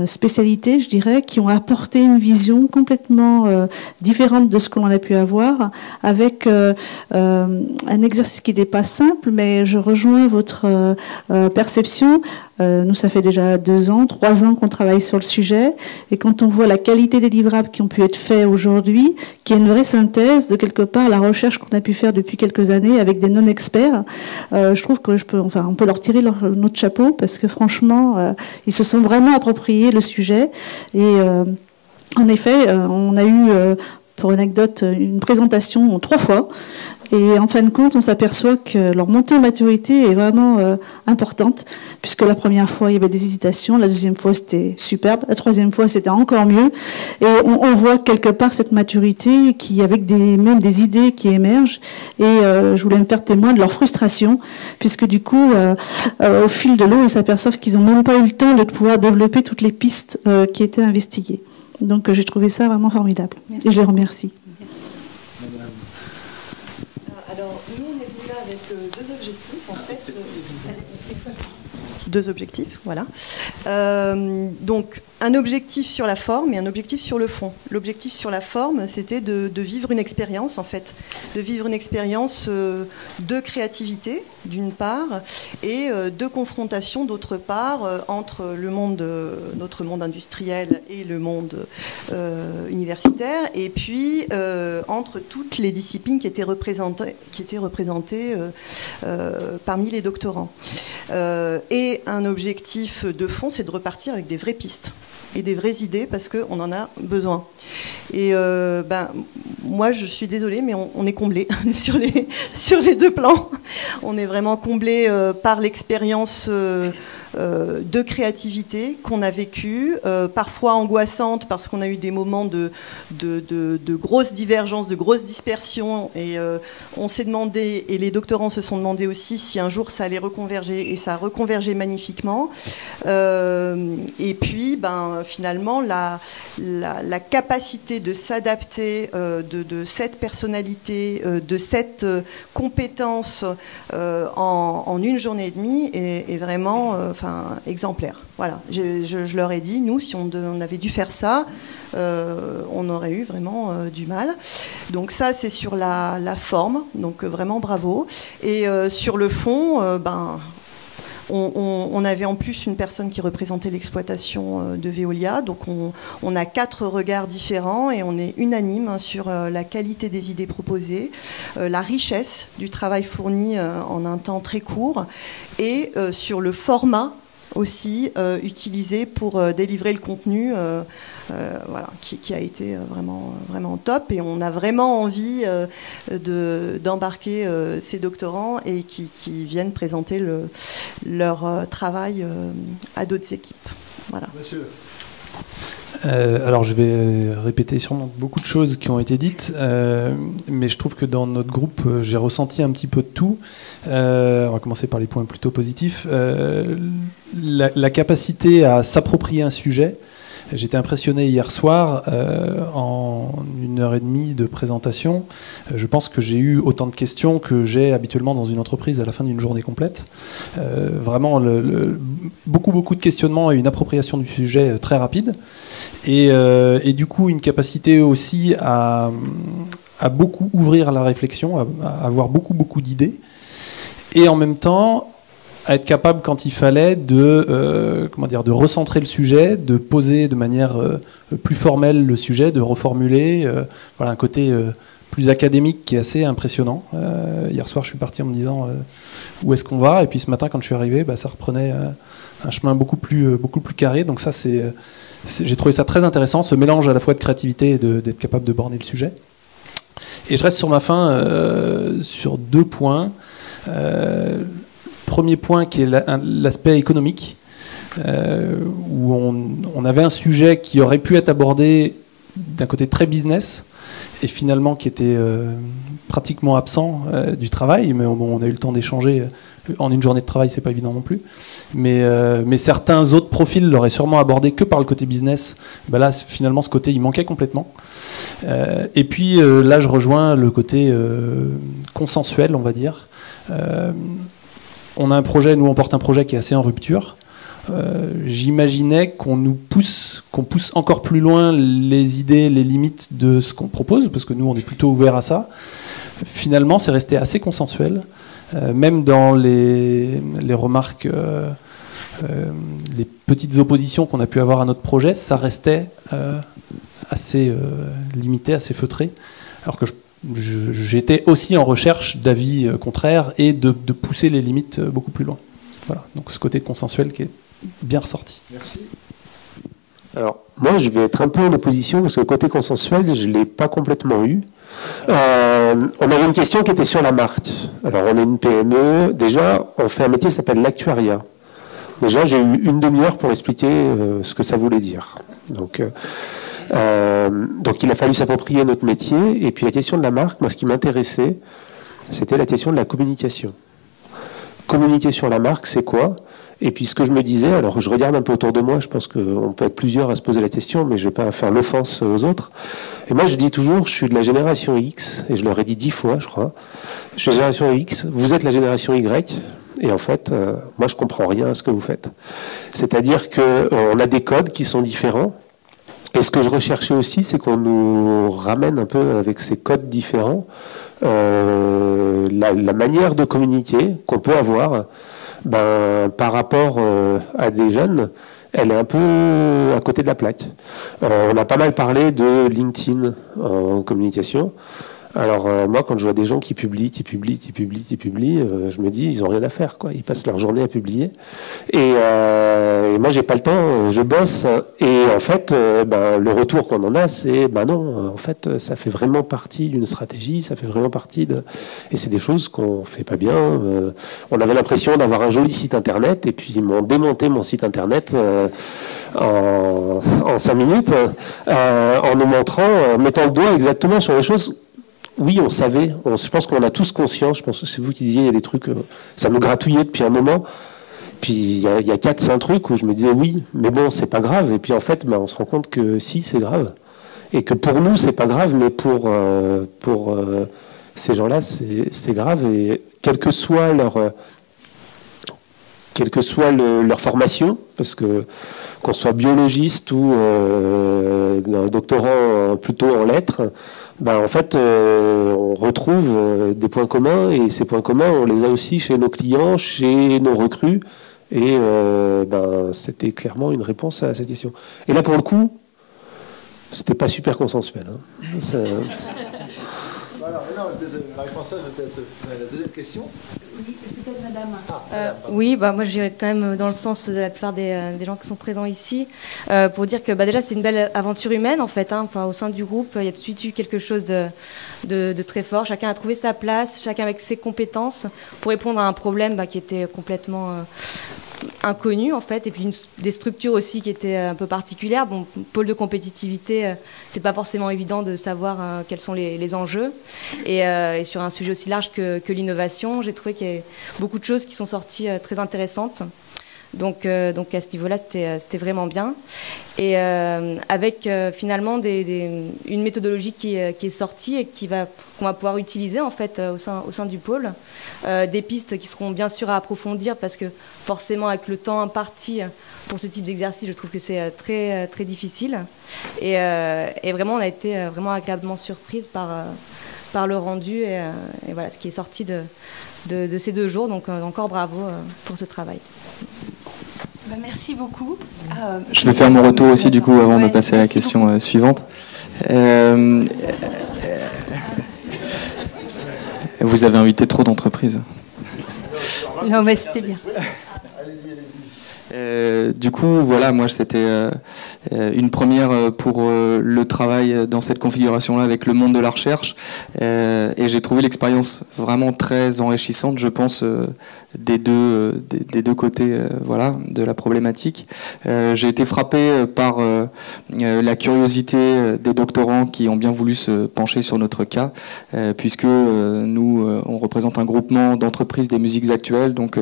spécialité, je dirais, qui ont apporté une vision complètement différente de ce que l'on a pu avoir, avec un exercice qui n'est pas simple, mais je rejoins votre perception. Nous, ça fait déjà 2 ans, 3 ans qu'on travaille sur le sujet, et quand on voit la qualité des livrables qui ont pu être faits aujourd'hui, qui est une vraie synthèse de quelque part la recherche qu'on a pu faire depuis quelques années avec des non-experts, je trouve que on peut leur tirer notre chapeau, parce que franchement, ils se sont vraiment appropriés le sujet. Et en effet, on a eu, pour anecdote, une présentation 3 fois. Et en fin de compte, on s'aperçoit que leur montée en maturité est vraiment importante, puisque la première fois, il y avait des hésitations, la deuxième fois, c'était superbe, la troisième fois, c'était encore mieux. Et on voit quelque part cette maturité avec même des idées qui émergent. Et je voulais me faire témoin de leur frustration, puisque du coup, au fil de l'eau, ils s'aperçoivent qu'ils n'ont même pas eu le temps de pouvoir développer toutes les pistes qui étaient investiguées. Donc j'ai trouvé ça vraiment formidable. Merci. Et je les remercie. Nous, on est venu là avec 2 objectifs, en fait. 2 objectifs, voilà. Donc, un objectif sur la forme et un objectif sur le fond. L'objectif sur la forme, c'était de vivre une expérience, en fait. De vivre une expérience de créativité, d'une part, et de confrontation, d'autre part, entre notre monde industriel et le monde universitaire, et puis entre toutes les disciplines qui étaient représentées parmi les doctorants. Et un objectif de fond, c'est de repartir avec des vraies pistes et des vraies idées, parce qu'on en a besoin. Et moi, je suis désolée, mais on est comblé sur les 2 plans. On est vraiment comblé par l'expérience de créativité qu'on a vécue, parfois angoissante, parce qu'on a eu des moments de grosses divergences, de grosses dispersions, et on s'est demandé, et les doctorants se sont demandé aussi, si un jour ça allait reconverger, et ça a reconvergé magnifiquement. Et puis, finalement, la capacité de s'adapter de cette personnalité, de cette compétence en 1 journée et demie est vraiment exemplaire. Voilà, je leur ai dit, nous, si on avait dû faire ça, on aurait eu vraiment du mal. Donc ça, c'est sur la forme, donc vraiment bravo. Et sur le fond, on avait en plus une personne qui représentait l'exploitation de Veolia, donc on a 4 regards différents et on est unanime sur la qualité des idées proposées, la richesse du travail fourni en un temps très court et sur le format aussi utilisé pour délivrer le contenu qui a été vraiment top, et on a vraiment envie d'embarquer ces doctorants et qui viennent présenter leur travail à d'autres équipes. Voilà. Monsieur. Alors je vais répéter sûrement beaucoup de choses qui ont été dites, mais je trouve que dans notre groupe, j'ai ressenti un petit peu de tout. On va commencer par les points plutôt positifs. La capacité à s'approprier un sujet. J'étais impressionné hier soir, en 1h30 de présentation. Je pense que j'ai eu autant de questions que j'ai habituellement dans une entreprise à la fin d'une journée complète. Vraiment, beaucoup de questionnements et une appropriation du sujet très rapide. Et du coup, une capacité aussi à beaucoup ouvrir la réflexion, à avoir beaucoup d'idées. Et en même temps, à être capable, quand il fallait, de recentrer le sujet, de poser de manière plus formelle le sujet, de reformuler. Voilà, un côté plus académique qui est assez impressionnant. Hier soir, je suis parti en me disant où est-ce qu'on va, et puis ce matin, quand je suis arrivé, ça reprenait un chemin beaucoup plus carré. Donc ça, j'ai trouvé ça très intéressant, ce mélange à la fois de créativité et d'être capable de borner le sujet. Et je reste sur ma fin sur 2 points. Premier point qui est l'aspect économique, où on avait un sujet qui aurait pu être abordé d'un côté très business et finalement qui était pratiquement absent du travail, mais on a eu le temps d'échanger. En une journée de travail, c'est pas évident non plus, mais certains autres profils l'auraient sûrement abordé que par le côté business. Là, finalement, ce côté, il manquait complètement. Et puis là, je rejoins le côté consensuel, on va dire. On a un projet, nous on porte un projet qui est assez en rupture. J'imaginais qu'on pousse encore plus loin les idées, les limites de ce qu'on propose, parce que nous on est plutôt ouverts à ça. Finalement, c'est resté assez consensuel. Même dans les remarques, les petites oppositions qu'on a pu avoir à notre projet, ça restait assez limité, assez feutré. Alors que j'étais aussi en recherche d'avis contraires et de pousser les limites beaucoup plus loin. Voilà, donc ce côté consensuel qui est bien ressorti. Merci. Alors, moi, je vais être un peu en opposition parce que le côté consensuel, je ne l'ai pas complètement eu. On avait une question qui était sur la marque. Alors, on est une PME. Déjà, on fait un métier qui s'appelle l'actuariat. Déjà, j'ai eu une demi-heure pour expliquer ce que ça voulait dire. Donc, il a fallu s'approprier notre métier. Et puis, la question de la marque, moi, ce qui m'intéressait, c'était la question de la communication. Communiquer sur la marque, c'est quoi ? Et puis ce que je me disais, alors je regarde un peu autour de moi, je pense qu'on peut être plusieurs à se poser la question, mais je ne vais pas faire l'offense aux autres. Et moi je dis toujours, je suis de la génération X, et je leur ai dit 10 fois, je crois. Je suis de la génération X, vous êtes la génération Y, et en fait, moi je ne comprends rien à ce que vous faites. C'est-à-dire qu'on a des codes qui sont différents, et ce que je recherchais aussi, c'est qu'on nous ramène un peu avec ces codes différents, la manière de communiquer qu'on peut avoir, par rapport à des jeunes, elle est un peu à côté de la plaque. On a pas mal parlé de LinkedIn en communication. Alors moi, quand je vois des gens qui publient, je me dis, ils n'ont rien à faire, quoi. Ils passent leur journée à publier. Et moi, j'ai pas le temps, je bosse. Et en fait, le retour qu'on en a, c'est, non, en fait, ça fait vraiment partie d'une stratégie, ça fait vraiment partie de... Et c'est des choses qu'on fait pas bien. On avait l'impression d'avoir un joli site internet, et puis ils m'ont démonté mon site internet en 5 minutes, en nous montrant, mettant le doigt exactement sur les choses. Oui, on savait, je pense qu'on a tous conscience, je pense que c'est vous qui disiez, il y a des trucs, ça me gratouillait depuis un moment, puis il y a 4-5 trucs où je me disais oui, mais bon, c'est pas grave, et puis en fait, on se rend compte que si, c'est grave, et que pour nous, c'est pas grave, mais pour ces gens-là, c'est grave, et quel que soit quelle que soit leur formation, parce que qu'on soit biologiste ou un doctorant plutôt en lettres, en fait, on retrouve des points communs, et ces points communs, on les a aussi chez nos clients, chez nos recrues, et c'était clairement une réponse à cette question. Et là, pour le coup, c'était pas super consensuel. Hein. Ça... Voilà, Marie-Françoise, peut-être la deuxième question. Oui, peut-être madame. Oui, moi je dirais quand même dans le sens de la plupart des gens qui sont présents ici, pour dire que déjà c'est une belle aventure humaine en fait. Enfin, au sein du groupe, il y a tout de suite eu quelque chose de très fort. Chacun a trouvé sa place, chacun avec ses compétences pour répondre à un problème qui était complètement inconnu en fait, et puis des structures aussi qui étaient un peu particulières. Bon, pôle de compétitivité, c'est pas forcément évident de savoir quels sont les enjeux, et sur un sujet aussi large que l'innovation, j'ai trouvé qu'il y a beaucoup de choses qui sont sorties très intéressantes. Donc à ce niveau-là, c'était vraiment bien. Et avec finalement une méthodologie qui est sortie et qu'on va pouvoir utiliser en fait au sein du pôle. Des pistes qui seront bien sûr à approfondir, parce que forcément avec le temps imparti pour ce type d'exercice, je trouve que c'est très, très difficile. Et vraiment, on a été vraiment agréablement surprise par le rendu et voilà ce qui est sorti de ces 2 jours. Donc encore bravo pour ce travail. Merci beaucoup. Je vais faire mon retour aussi du coup avant de passer à la question suivante. Vous avez invité trop d'entreprises. Non, mais c'était bien. Du coup, voilà, moi c'était une première pour le travail dans cette configuration-là avec le monde de la recherche, et j'ai trouvé l'expérience vraiment très enrichissante, je pense, des deux côtés, voilà, de la problématique. J'ai été frappé par la curiosité des doctorants qui ont bien voulu se pencher sur notre cas, puisque nous, on représente un groupement d'entreprises des musiques actuelles, donc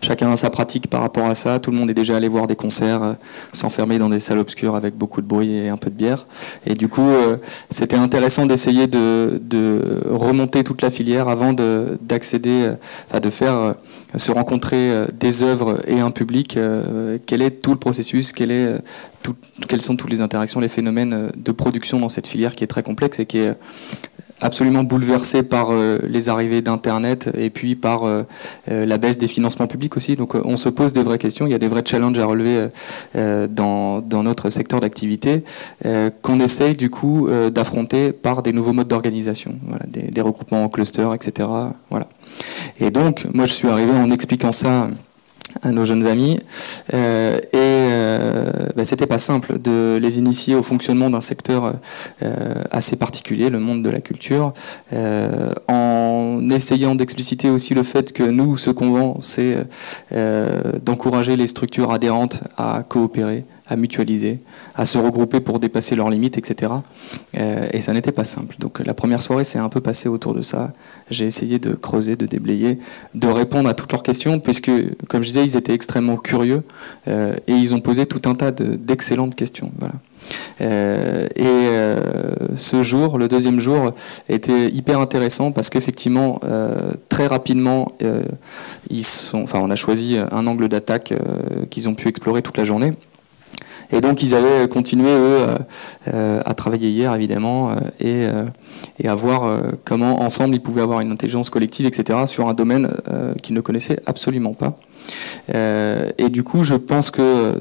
chacun a sa pratique par rapport à ça. Tout le monde est déjà allé voir des concerts, s'enfermer dans des salles obscures avec beaucoup de bruit et un peu de bière. Et du coup, c'était intéressant d'essayer de remonter toute la filière avant d'accéder, de faire se rencontrer des œuvres et un public. Quel est tout le processus, quelles sont toutes les interactions, les phénomènes de production dans cette filière qui est très complexe et qui est absolument bouleversé par les arrivées d'Internet et puis par la baisse des financements publics aussi. Donc on se pose des vraies questions, il y a des vrais challenges à relever dans notre secteur d'activité qu'on essaye du coup d'affronter par des nouveaux modes d'organisation, voilà, des regroupements en clusters, etc. Voilà. Et donc moi je suis arrivé en expliquant ça à nos jeunes amis, c'était pas simple de les initier au fonctionnement d'un secteur assez particulier, le monde de la culture, en essayant d'expliciter aussi le fait que nous, ce qu'on vend, c'est d'encourager les structures adhérentes à coopérer, à mutualiser, à se regrouper pour dépasser leurs limites, etc. Et ça n'était pas simple. Donc la première soirée s'est un peu passée autour de ça. J'ai essayé de creuser, de déblayer, de répondre à toutes leurs questions, puisque, comme je disais, ils étaient extrêmement curieux et ils ont posé tout un tas d'excellentes questions. Voilà. Ce jour, le deuxième jour, était hyper intéressant parce qu'effectivement, très rapidement, on a choisi un angle d'attaque qu'ils ont pu explorer toute la journée. Et donc ils avaient continué, eux, à travailler hier, évidemment, et à voir comment, ensemble, ils pouvaient avoir une intelligence collective, etc., sur un domaine qu'ils ne connaissaient absolument pas. Et du coup, je pense que,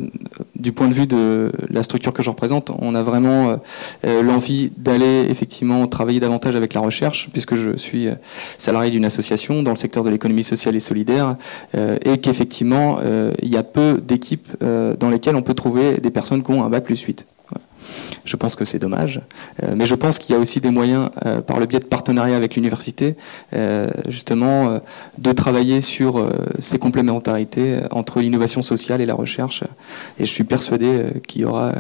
du point de vue de la structure que je représente, on a vraiment l'envie d'aller, effectivement, travailler davantage avec la recherche, puisque je suis salarié d'une association dans le secteur de l'économie sociale et solidaire, et qu'effectivement, il y a peu d'équipes dans lesquelles on peut trouver des personnes qui ont un bac+8. Voilà. Je pense que c'est dommage, mais je pense qu'il y a aussi des moyens, par le biais de partenariats avec l'université, justement, de travailler sur ces complémentarités entre l'innovation sociale et la recherche. Et je suis persuadé qu'il y aura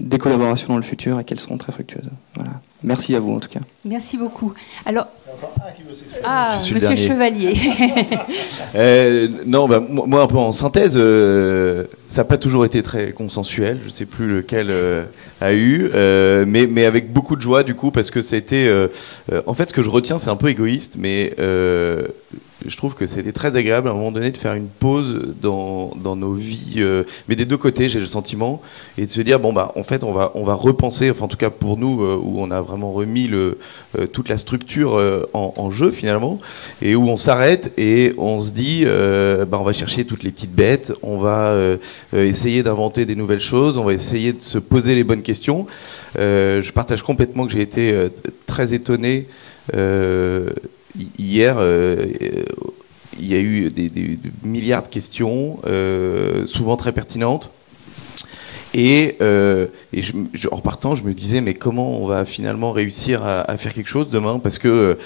des collaborations dans le futur et qu'elles seront très fructueuses. Voilà. Merci à vous, en tout cas. Merci beaucoup. Alors, Monsieur Chevalier. Non, moi, un peu en synthèse, ça n'a pas toujours été très consensuel. Je ne sais plus lequel a eu, mais avec beaucoup de joie, du coup, parce que c'était... en fait, ce que je retiens, c'est un peu égoïste, mais je trouve que c'était très agréable à un moment donné de faire une pause dans nos vies, mais des deux côtés, j'ai le sentiment, et de se dire bon bah en fait on va repenser, enfin en tout cas pour nous où on a vraiment remis toute la structure en jeu finalement, et où on s'arrête et on se dit on va chercher toutes les petites bêtes, on va essayer d'inventer des nouvelles choses, on va essayer de se poser les bonnes questions. Je partage complètement que j'ai été très étonné. Hier, il y a eu des milliards de questions, souvent très pertinentes. Et en repartant, je me disais, mais comment on va finalement réussir à faire quelque chose demain, parce qu'il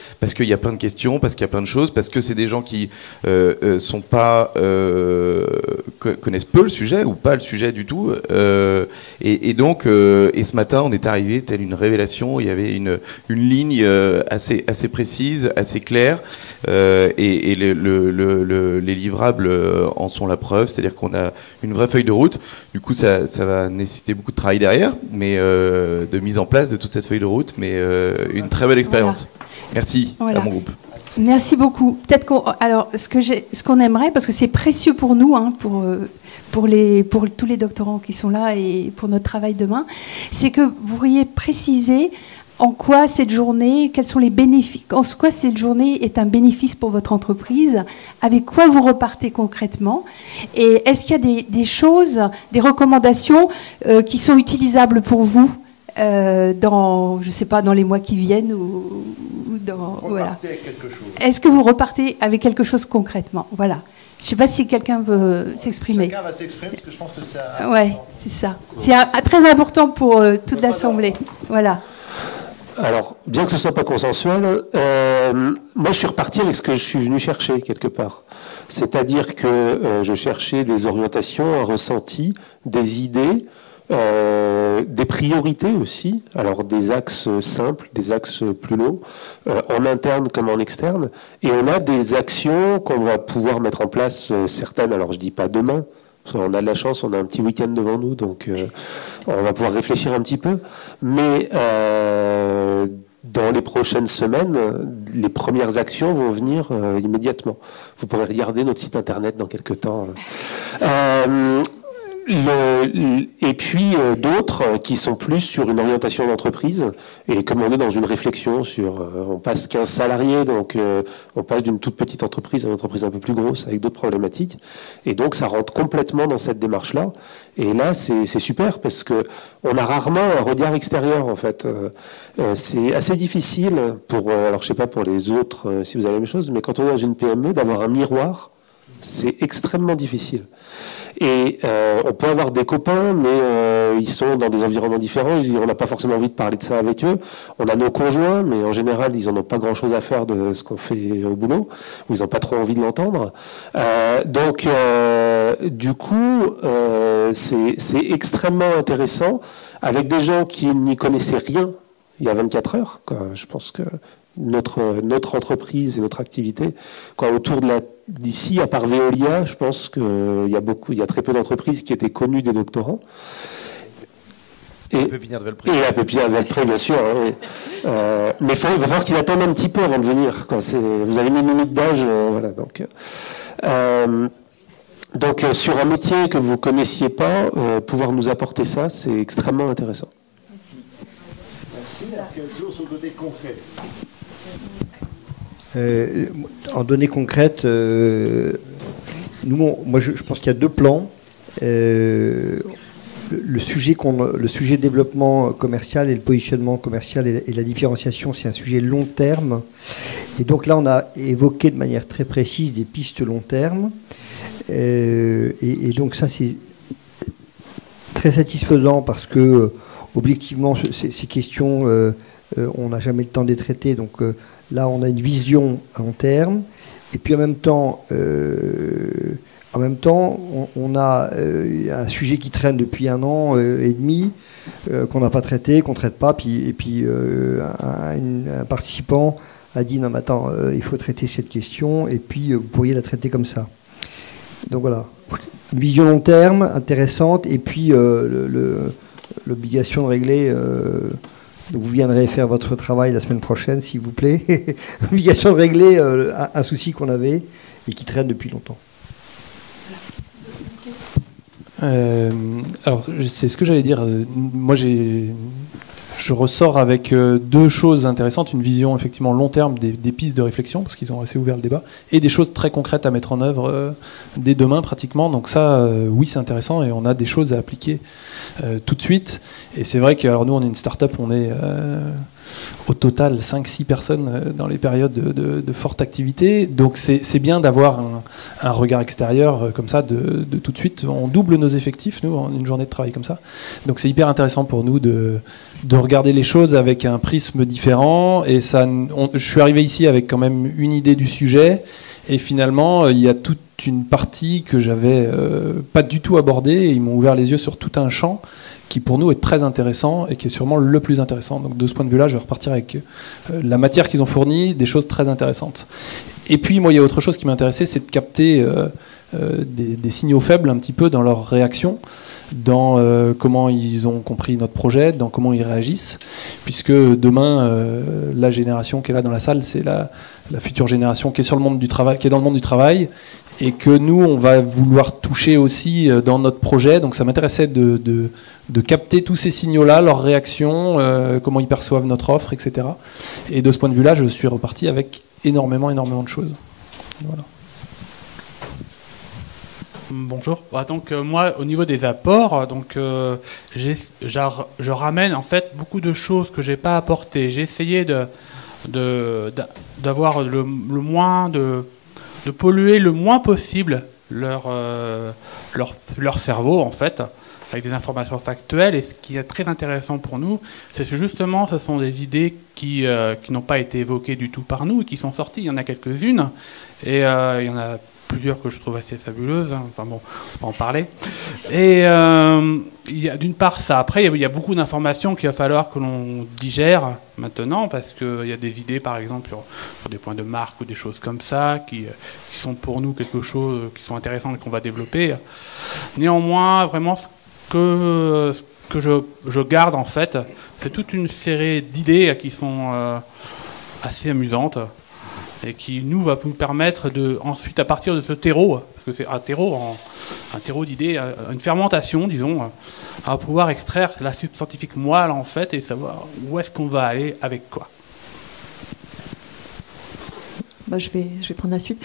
y a plein de questions, parce qu'il y a plein de choses, parce que c'est des gens qui sont pas connaissent peu le sujet ou pas le sujet du tout. Et donc, ce matin, on est arrivé telle une révélation. Il y avait une ligne assez précise, assez claire. Et les livrables en sont la preuve, c'est-à-dire qu'on a une vraie feuille de route. Du coup, ça va nécessiter beaucoup de travail derrière, mais de mise en place de toute cette feuille de route, mais une très belle expérience. Voilà. Merci à mon groupe. Merci beaucoup. Peut-être alors ce qu'on aimerait, parce que c'est précieux pour nous, hein, pour tous les doctorants qui sont là et pour notre travail demain, c'est que vous pourriez préciser en quoi cette journée, quels sont les bénéfices, en quoi cette journée est un bénéfice pour votre entreprise, avec quoi vous repartez concrètement, et est-ce qu'il y a des choses, des recommandations qui sont utilisables pour vous dans, je sais pas, dans les mois qui viennent ou dans, voilà. Avec quelque chose. Est-ce que vous repartez avec quelque chose concrètement? Voilà. Je ne sais pas si quelqu'un veut s'exprimer. Chacun va s'exprimer parce que je pense que c'est. Ouais, c'est ça. C'est très important pour toute l'Assemblée. Voilà. Alors, bien que ce ne soit pas consensuel, moi je suis reparti avec ce que je suis venu chercher quelque part. C'est-à-dire que je cherchais des orientations, un ressenti, des idées, des priorités aussi, alors des axes simples, des axes plus longs, en interne comme en externe, et on a des actions qu'on va pouvoir mettre en place, certaines, alors je ne dis pas demain, on a de la chance, on a un petit week-end devant nous, donc on va pouvoir réfléchir un petit peu. Mais dans les prochaines semaines, les premières actions vont venir immédiatement. Vous pourrez regarder notre site internet dans quelques temps. Et puis d'autres qui sont plus sur une orientation d'entreprise, et comme on est dans une réflexion sur, on passe 15 salariés, donc on passe d'une toute petite entreprise à une entreprise un peu plus grosse avec d'autres problématiques, et donc ça rentre complètement dans cette démarche-là, et là c'est super parce que on a rarement un regard extérieur en fait. C'est assez difficile pour, alors je sais pas pour les autres si vous avez la même chose, mais quand on est dans une PME, d'avoir un miroir, c'est extrêmement difficile. Et on peut avoir des copains, mais ils sont dans des environnements différents, on n'a pas forcément envie de parler de ça avec eux. On a nos conjoints, mais en général, ils n'en ont pas grand-chose à faire de ce qu'on fait au boulot, ou ils n'ont pas trop envie de l'entendre. Donc, du coup, c'est extrêmement intéressant, avec des gens qui n'y connaissaient rien il y a 24 heures. Quoi. Je pense que notre entreprise et notre activité, autour d'ici, à part Veolia, je pense qu'il y a très peu d'entreprises qui étaient connues des doctorants. Et la pépinière de Velpré, bien sûr. Hein, mais il va falloir qu'ils attendent un petit peu avant de venir. Vous avez mis une limite d'âge, voilà. Donc, sur un métier que vous ne connaissiez pas, pouvoir nous apporter ça, c'est extrêmement intéressant. Merci. Est-ce qu'il y a toujours sur le côté concret? En données concrètes, moi je pense qu'il y a deux plans. Le sujet développement commercial et le positionnement commercial et la différenciation, c'est un sujet long terme. Et donc là, on a évoqué de manière très précise des pistes long terme. Et donc ça, c'est très satisfaisant parce que, objectivement, ces questions, on n'a jamais le temps de les traiter. Donc là, on a une vision à long terme. Et puis en même temps, on a un sujet qui traîne depuis 1 an et demi, qu'on n'a pas traité, qu'on ne traite pas. Et puis un participant a dit, non mais attends, il faut traiter cette question, et puis vous pourriez la traiter comme ça. Donc voilà, une vision long terme, intéressante, et puis l'obligation de régler Donc vous viendrez faire votre travail la semaine prochaine, s'il vous plaît. L'obligation de régler un souci qu'on avait et qui traîne depuis longtemps. Alors, c'est ce que j'allais dire. Moi, je ressors avec deux choses intéressantes. Une vision effectivement long terme des pistes de réflexion, parce qu'ils ont assez ouvert le débat, et des choses très concrètes à mettre en œuvre dès demain pratiquement. Donc ça, oui, c'est intéressant et on a des choses à appliquer tout de suite. Et c'est vrai que alors nous, on est une start-up, on est au total 5-6 personnes dans les périodes de forte activité. Donc c'est bien d'avoir un regard extérieur comme ça de tout de suite. On double nos effectifs, nous, en une journée de travail comme ça. Donc c'est hyper intéressant pour nous de regarder les choses avec un prisme différent. Et je suis arrivé ici avec quand même une idée du sujet. Et finalement, il y a toute une partie que j'avais pas du tout abordée. Et ils m'ont ouvert les yeux sur tout un champ qui pour nous est très intéressant et qui est sûrement le plus intéressant. Donc de ce point de vue-là, je vais repartir avec la matière qu'ils ont fournie, des choses très intéressantes. Et puis moi, il y a autre chose qui m'intéressait, c'est de capter des signaux faibles un petit peu dans leur réaction, dans comment ils ont compris notre projet, dans comment ils réagissent, puisque demain, la génération qui est là dans la salle, c'est la future génération qui est sur le monde du travail, qui est dans le monde du travail, et que nous, on va vouloir toucher aussi dans notre projet. Donc ça m'intéressait de capter tous ces signaux-là, leurs réactions, comment ils perçoivent notre offre, etc. Et de ce point de vue-là, je suis reparti avec énormément de choses. Voilà. Bonjour. Donc moi, au niveau des apports, donc je ramène en fait beaucoup de choses que j'ai pas apportées. J'ai essayé d'avoir le moins de polluer le moins possible leur cerveau en fait, avec des informations factuelles. Et ce qui est très intéressant pour nous, c'est que justement, ce sont des idées qui n'ont pas été évoquées du tout par nous et qui sont sorties. Il y en a quelques-unes et il y en a plusieurs que je trouve assez fabuleuses. Enfin bon, on va en parler. Et il y a d'une part ça. Après, il y a beaucoup d'informations qu'il va falloir que l'on digère maintenant, parce qu'il y a des idées, par exemple, sur des points de marque ou des choses comme ça, qui sont pour nous quelque chose, qui sont intéressantes et qu'on va développer. Néanmoins, vraiment, ce que je garde, en fait, c'est toute une série d'idées qui sont assez amusantes, et qui nous va nous permettre de ensuite, à partir de ce terreau, parce que c'est un terreau d'idées, une fermentation, disons, à pouvoir extraire la substantifique moelle en fait et savoir où est-ce qu'on va aller avec quoi. Je vais prendre la suite.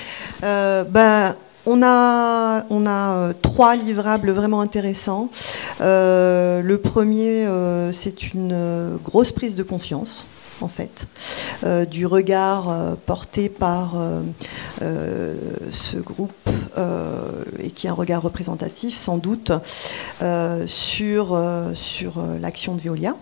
On a 3 livrables vraiment intéressants. Le premier, c'est une grosse prise de conscience, en fait, du regard porté par ce groupe, et qui est un regard représentatif, sans doute, sur l'action de Veolia.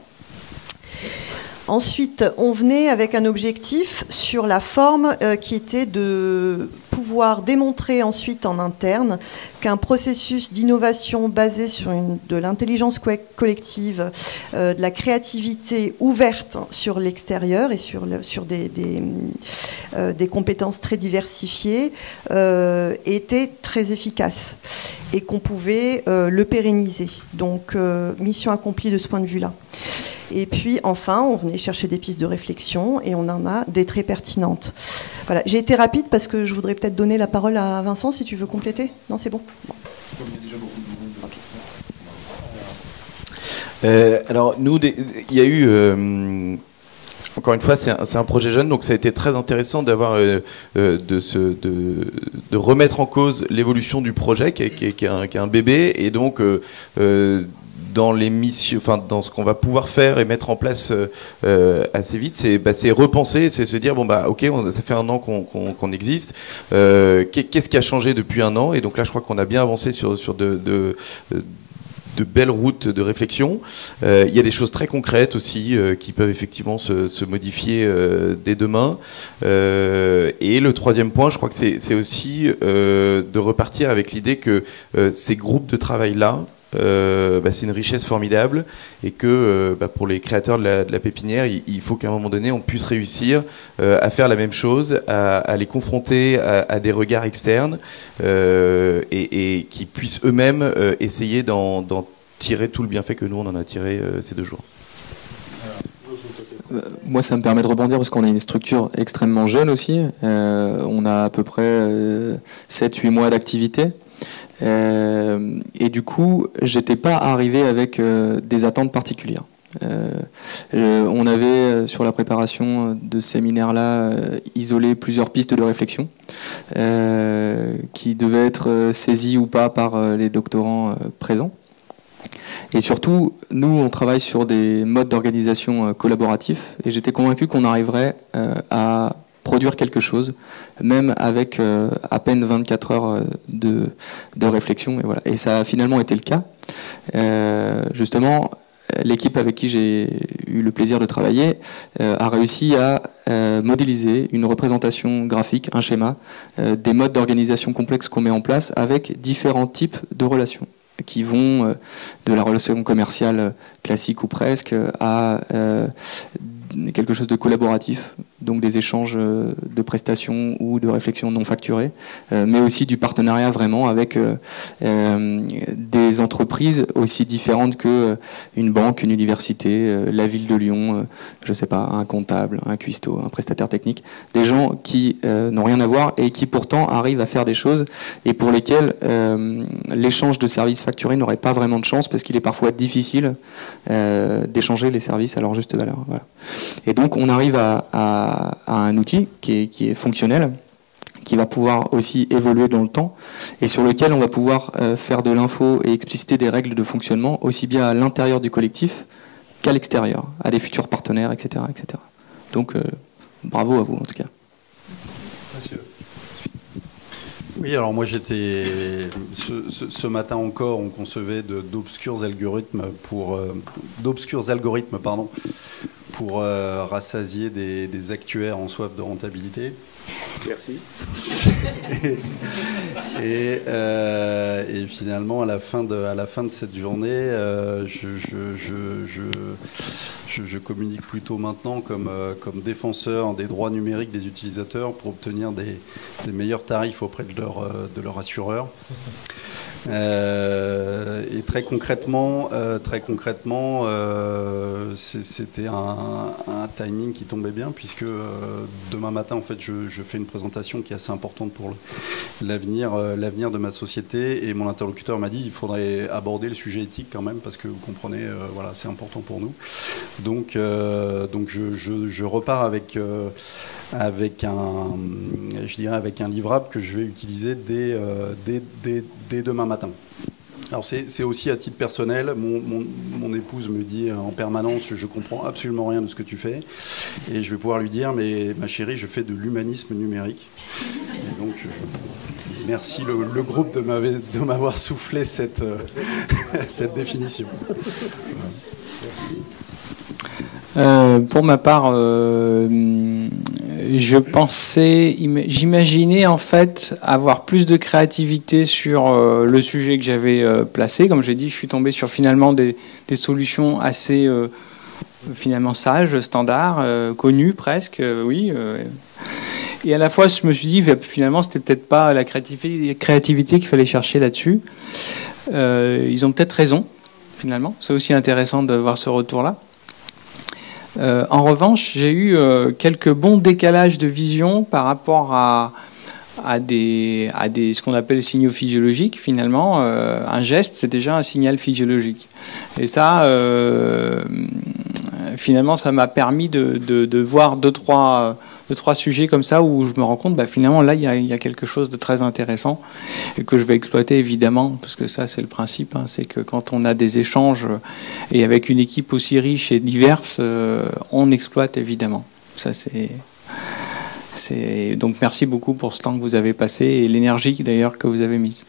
Ensuite, on venait avec un objectif sur la forme qui était de pouvoir démontrer ensuite en interne qu'un processus d'innovation basé sur de l'intelligence collective, de la créativité ouverte sur l'extérieur et sur des compétences très diversifiées était très efficace et qu'on pouvait le pérenniser. Donc, mission accomplie de ce point de vue-là. Et puis, enfin, on venait chercher des pistes de réflexion et on en a des très pertinentes. Voilà. J'ai été rapide parce que je voudrais peut-être donner la parole à Vincent, si tu veux compléter. Non, c'est bon. Alors, nous, il y a eu... Encore une fois, c'est un projet jeune, donc ça a été très intéressant d'avoir de remettre en cause l'évolution du projet, qui est un bébé, et donc dans les missions, enfin dans ce qu'on va pouvoir faire et mettre en place assez vite, c'est repenser, c'est se dire bon bah ok, ça fait 1 an qu'on existe, qu'est-ce qui a changé depuis 1 an, et donc là je crois qu'on a bien avancé sur de belles routes de réflexion. Il y a des choses très concrètes aussi qui peuvent effectivement se modifier dès demain. Et le 3e point, je crois que c'est aussi de repartir avec l'idée que ces groupes de travail-là, c'est une richesse formidable, et que pour les créateurs de la pépinière, il faut qu'à un moment donné on puisse réussir à faire la même chose, à les confronter à des regards externes, et qui puissent eux-mêmes essayer d'en tirer tout le bienfait que nous on en a tiré ces 2 jours. Moi, ça me permet de rebondir parce qu'on a une structure extrêmement jeune aussi. On a à peu près 7-8 mois d'activité. Et du coup, j'étais pas arrivé avec des attentes particulières. On avait, sur la préparation de ce séminaire-là, isolé plusieurs pistes de réflexion qui devaient être saisies ou pas par les doctorants présents. Et surtout, nous, on travaille sur des modes d'organisation collaboratifs, et j'étais convaincu qu'on arriverait à produire quelque chose, même avec à peine 24 heures de réflexion. Et, voilà. Et ça a finalement été le cas. Justement, l'équipe avec qui j'ai eu le plaisir de travailler a réussi à modéliser une représentation graphique, un schéma, des modes d'organisation complexes qu'on met en place avec différents types de relations, qui vont de la relation commerciale classique ou presque à quelque chose de collaboratif, donc des échanges de prestations ou de réflexions non facturées, mais aussi du partenariat vraiment avec des entreprises aussi différentes que une banque, une université, la ville de Lyon, je sais pas, un comptable, un cuistot, un prestataire technique, des gens qui n'ont rien à voir et qui pourtant arrivent à faire des choses et pour lesquels l'échange de services facturés n'aurait pas vraiment de chance parce qu'il est parfois difficile d'échanger les services à leur juste valeur. Voilà. Et donc on arrive à un outil qui est fonctionnel, qui va pouvoir aussi évoluer dans le temps et sur lequel on va pouvoir faire de l'info et expliciter des règles de fonctionnement aussi bien à l'intérieur du collectif qu'à l'extérieur, à des futurs partenaires, etc. etc. Donc bravo à vous en tout cas. Merci. Oui, alors moi j'étais ce matin encore, on concevait d'obscurs algorithmes pour rassasier des actuaires en soif de rentabilité. Merci. Et finalement, à la fin de cette journée, je communique plutôt maintenant comme défenseur des droits numériques des utilisateurs pour obtenir des meilleurs tarifs auprès de leur assureur. Et très concrètement, c'était un timing qui tombait bien puisque demain matin, en fait, je fais une présentation qui est assez importante pour l'avenir de ma société et mon interlocuteur m'a dit il faudrait aborder le sujet éthique quand même parce que vous comprenez, voilà, c'est important pour nous. Donc je repars avec un livrable que je vais utiliser dès demain matin. Alors c'est aussi à titre personnel, mon épouse me dit en permanence je comprends absolument rien de ce que tu fais et je vais pouvoir lui dire mais ma chérie je fais de l'humanisme numérique. Et donc merci le groupe de m'avoir soufflé cette définition. Merci. Pour ma part, j'imaginais en fait avoir plus de créativité sur le sujet que j'avais placé. Comme j'ai dit, je suis tombé sur finalement des solutions assez finalement sages, standards, connues presque, oui. Et à la fois, je me suis dit finalement, c'était peut-être pas la créativité qu'il fallait chercher là-dessus. Ils ont peut-être raison, finalement. C'est aussi intéressant de voir ce retour-là. En revanche, j'ai eu quelques bons décalages de vision par rapport à ce qu'on appelle signaux physiologiques. Finalement, un geste, c'est déjà un signal physiologique. Et ça, finalement, ça m'a permis de voir deux, trois sujets comme ça où je me rends compte, finalement, là, il y a quelque chose de très intéressant et que je vais exploiter, évidemment, parce que ça, c'est le principe. C'est que quand on a des échanges et avec une équipe aussi riche et diverse, on exploite, évidemment. Ça, donc merci beaucoup pour ce temps que vous avez passé et l'énergie d'ailleurs que vous avez mise.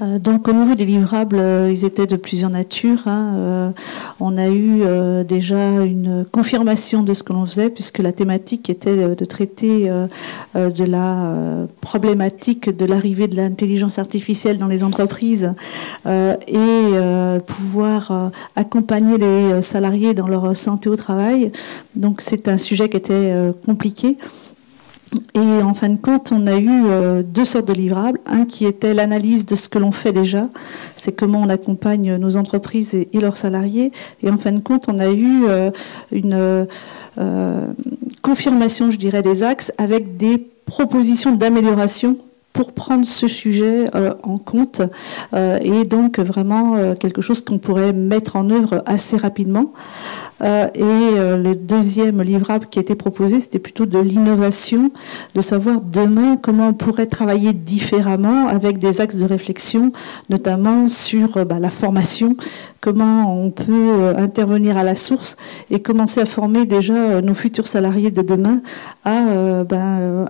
Donc au niveau des livrables, ils étaient de plusieurs natures. On a eu déjà une confirmation de ce que l'on faisait puisque la thématique était de traiter de la problématique de l'arrivée de l'intelligence artificielle dans les entreprises et pouvoir accompagner les salariés dans leur santé au travail. Donc c'est un sujet qui était compliqué. Et en fin de compte, on a eu deux sortes de livrables. Un qui était l'analyse de ce que l'on fait déjà, c'est comment on accompagne nos entreprises et leurs salariés. Et en fin de compte, on a eu une confirmation, je dirais, des axes avec des propositions d'amélioration pour prendre ce sujet en compte et donc vraiment quelque chose qu'on pourrait mettre en œuvre assez rapidement. Le deuxième livrable qui a été proposé, c'était plutôt de l'innovation, de savoir demain comment on pourrait travailler différemment avec des axes de réflexion, notamment sur la formation, comment on peut intervenir à la source et commencer à former déjà nos futurs salariés de demain à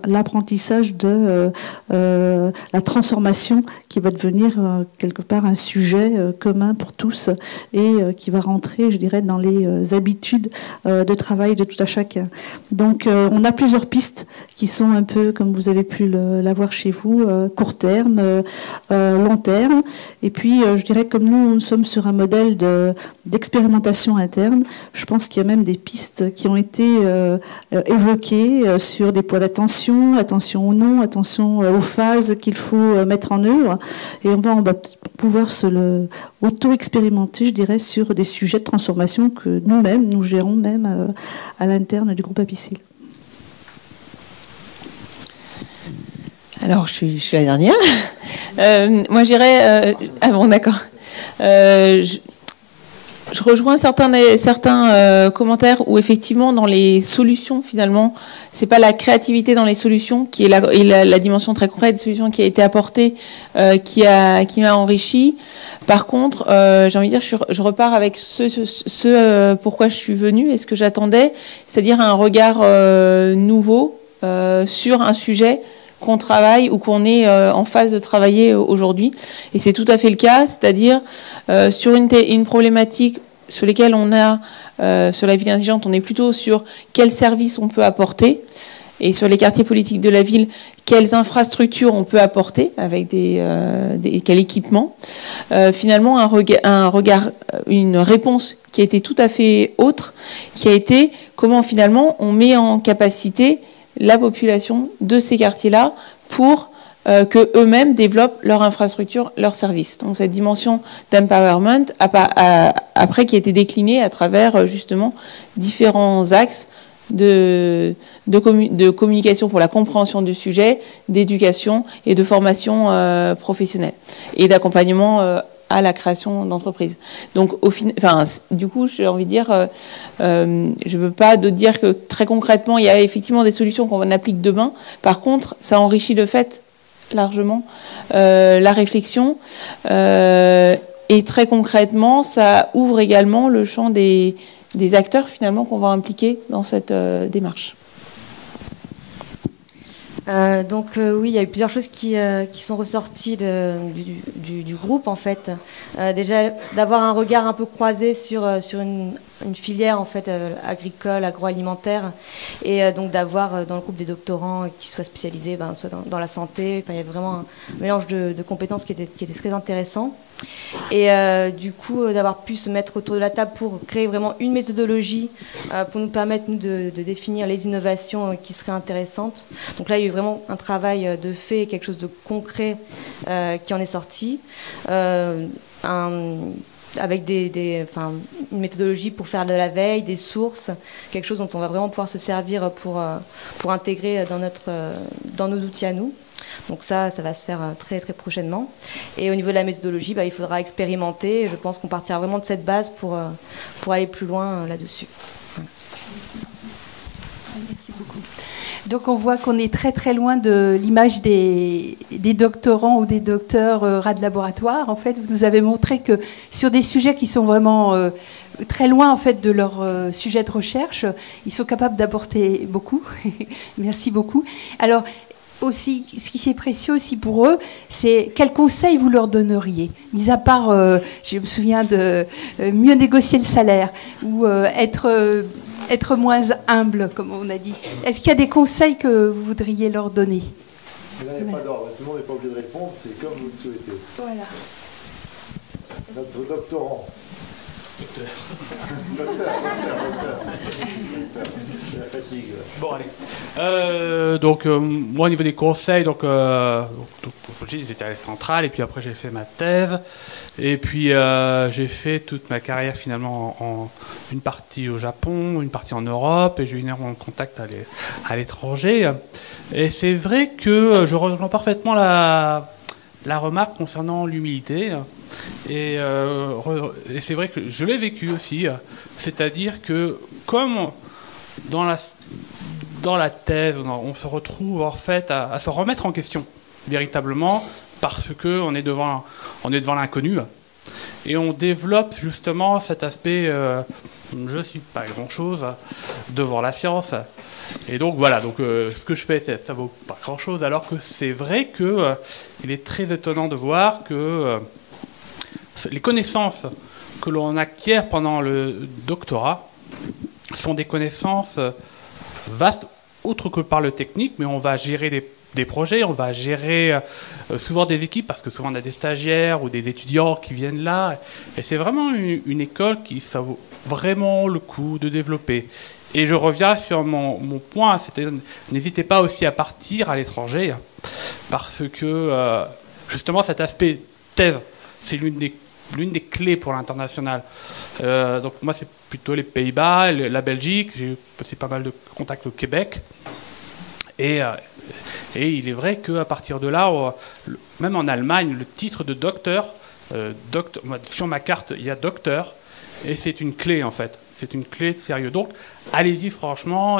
l'apprentissage de la transformation qui va devenir quelque part un sujet commun pour tous et qui va rentrer, je dirais, dans les habitudes de travail de tout à chacun. Donc on a plusieurs pistes qui sont un peu, comme vous avez pu l'avoir chez vous, court terme, long terme. Et puis je dirais, comme nous sommes sur un modèle d'expérimentation interne, je pense qu'il y a même des pistes qui ont été évoquées sur des points d'attention, attention au nom, attention aux phases qu'il faut mettre en œuvre. Et on va pouvoir auto-expérimenter, je dirais, sur des sujets de transformation que nous-mêmes, nous gérons même à l'interne du groupe Apicil. Alors, je suis la dernière. Moi, j'irais... ah bon, d'accord. Je rejoins certains commentaires où effectivement dans les solutions finalement c'est pas la créativité dans les solutions qui est la dimension très concrète des solutions qui a été apportée qui m'a enrichi. Par contre j'ai envie de dire je repars avec ce pourquoi je suis venue et ce que j'attendais, c'est-à-dire un regard nouveau sur un sujet qu'on travaille ou qu'on est en phase de travailler aujourd'hui. Et c'est tout à fait le cas, c'est-à-dire sur une problématique sur lesquelles on a, sur la ville intelligente, on est plutôt sur quels services on peut apporter, et sur les quartiers politiques de la ville, quelles infrastructures on peut apporter, avec quel équipement. Finalement, une réponse qui a été tout à fait autre, qui a été comment finalement on met en capacité la population de ces quartiers-là pour que eux-mêmes développent leur infrastructure, leurs services. Donc cette dimension d'empowerment après qui a été déclinée à travers justement différents axes de communication pour la compréhension du sujet, d'éducation et de formation professionnelle et d'accompagnement à la création d'entreprises. Donc, du coup, j'ai envie de dire, je ne veux pas dire que très concrètement, il y a effectivement des solutions qu'on applique demain. Par contre, ça enrichit de fait largement la réflexion et très concrètement, ça ouvre également le champ des acteurs finalement qu'on va impliquer dans cette démarche. Oui, il y a eu plusieurs choses qui sont ressorties du groupe en fait. Déjà d'avoir un regard un peu croisé sur une filière en fait agricole, agroalimentaire, et donc d'avoir dans le groupe des doctorants qui soient spécialisés soit dans la santé. Enfin, il y a vraiment un mélange de compétences qui était très intéressant. Et du coup d'avoir pu se mettre autour de la table pour créer vraiment une méthodologie pour nous permettre nous de définir les innovations qui seraient intéressantes. Donc là il y a eu vraiment un travail de fait, quelque chose de concret qui en est sorti, avec une méthodologie pour faire de la veille, des sources, quelque chose dont on va vraiment pouvoir se servir pour intégrer dans nos outils à nous. Donc ça va se faire très très prochainement. Et au niveau de la méthodologie, il faudra expérimenter. Et je pense qu'on partira vraiment de cette base pour aller plus loin là-dessus. Voilà. Merci beaucoup. Donc on voit qu'on est très très loin de l'image des doctorants ou des docteurs rats de laboratoire. En fait, vous nous avez montré que sur des sujets qui sont vraiment très loin en fait de leur sujet de recherche, ils sont capables d'apporter beaucoup. Merci beaucoup. Alors aussi, ce qui est précieux aussi pour eux, c'est quels conseils vous leur donneriez, mis à part, je me souviens de mieux négocier le salaire ou être moins humble, comme on a dit. Est-ce qu'il y a des conseils que vous voudriez leur donner? Il n'y a pas d'ordre, tout le monde n'est pas obligé de répondre, c'est comme vous le souhaitez. Voilà. Notre doctorant. C'est la fatigue. Bon, allez. Donc, moi, au niveau des conseils, j'étais à la centrale, et puis après, j'ai fait ma thèse. Et puis, j'ai fait toute ma carrière, finalement, une partie au Japon, une partie en Europe, et j'ai eu énormément de contacts à l'étranger. Et c'est vrai que je rejoins parfaitement la remarque concernant l'humilité. Et c'est vrai que je l'ai vécu aussi. C'est-à-dire que, comme dans la thèse, on se retrouve en fait à se remettre en question véritablement parce que on est devant l'inconnu et on développe justement cet aspect je suis pas grand-chose devant la science et donc voilà, ce que je fais ça vaut pas grand-chose, alors que c'est vrai que il est très étonnant de voir que les connaissances que l'on acquiert pendant le doctorat sont des connaissances vastes, autres que par le technique, mais on va gérer des projets, on va gérer souvent des équipes, parce que souvent on a des stagiaires ou des étudiants qui viennent là, et c'est vraiment une école qui ça vaut vraiment le coup de développer. Et je reviens sur mon point, c'était n'hésitez pas aussi à partir à l'étranger, parce que justement cet aspect thèse, c'est l'une des clés pour l'international. Donc moi, c'est plutôt les Pays-Bas, la Belgique. J'ai eu aussi pas mal de contacts au Québec. Et il est vrai qu'à partir de là, même en Allemagne, le titre de docteur, sur ma carte, il y a docteur, et c'est une clé en fait. C'est une clé de sérieux. Donc, allez-y franchement,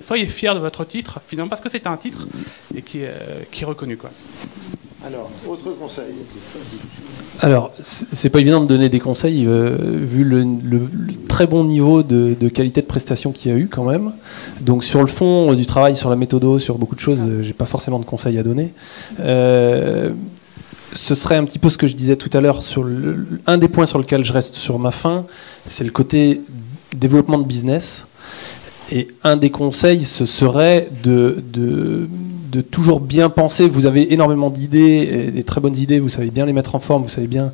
soyez fiers de votre titre, finalement, parce que c'est un titre et qui est reconnu, quoi. Alors, autre conseil. Alors, c'est pas évident de donner des conseils vu le très bon niveau de qualité de prestation qu'il y a eu quand même. Donc sur le fond du travail, sur la méthode, sur beaucoup de choses, j'ai pas forcément de conseils à donner. Ce serait un petit peu ce que je disais tout à l'heure sur un des points sur lequel je reste sur ma fin, c'est le côté développement de business. Et un des conseils, ce serait de toujours bien penser. Vous avez énormément d'idées, des très bonnes idées, vous savez bien les mettre en forme, vous savez bien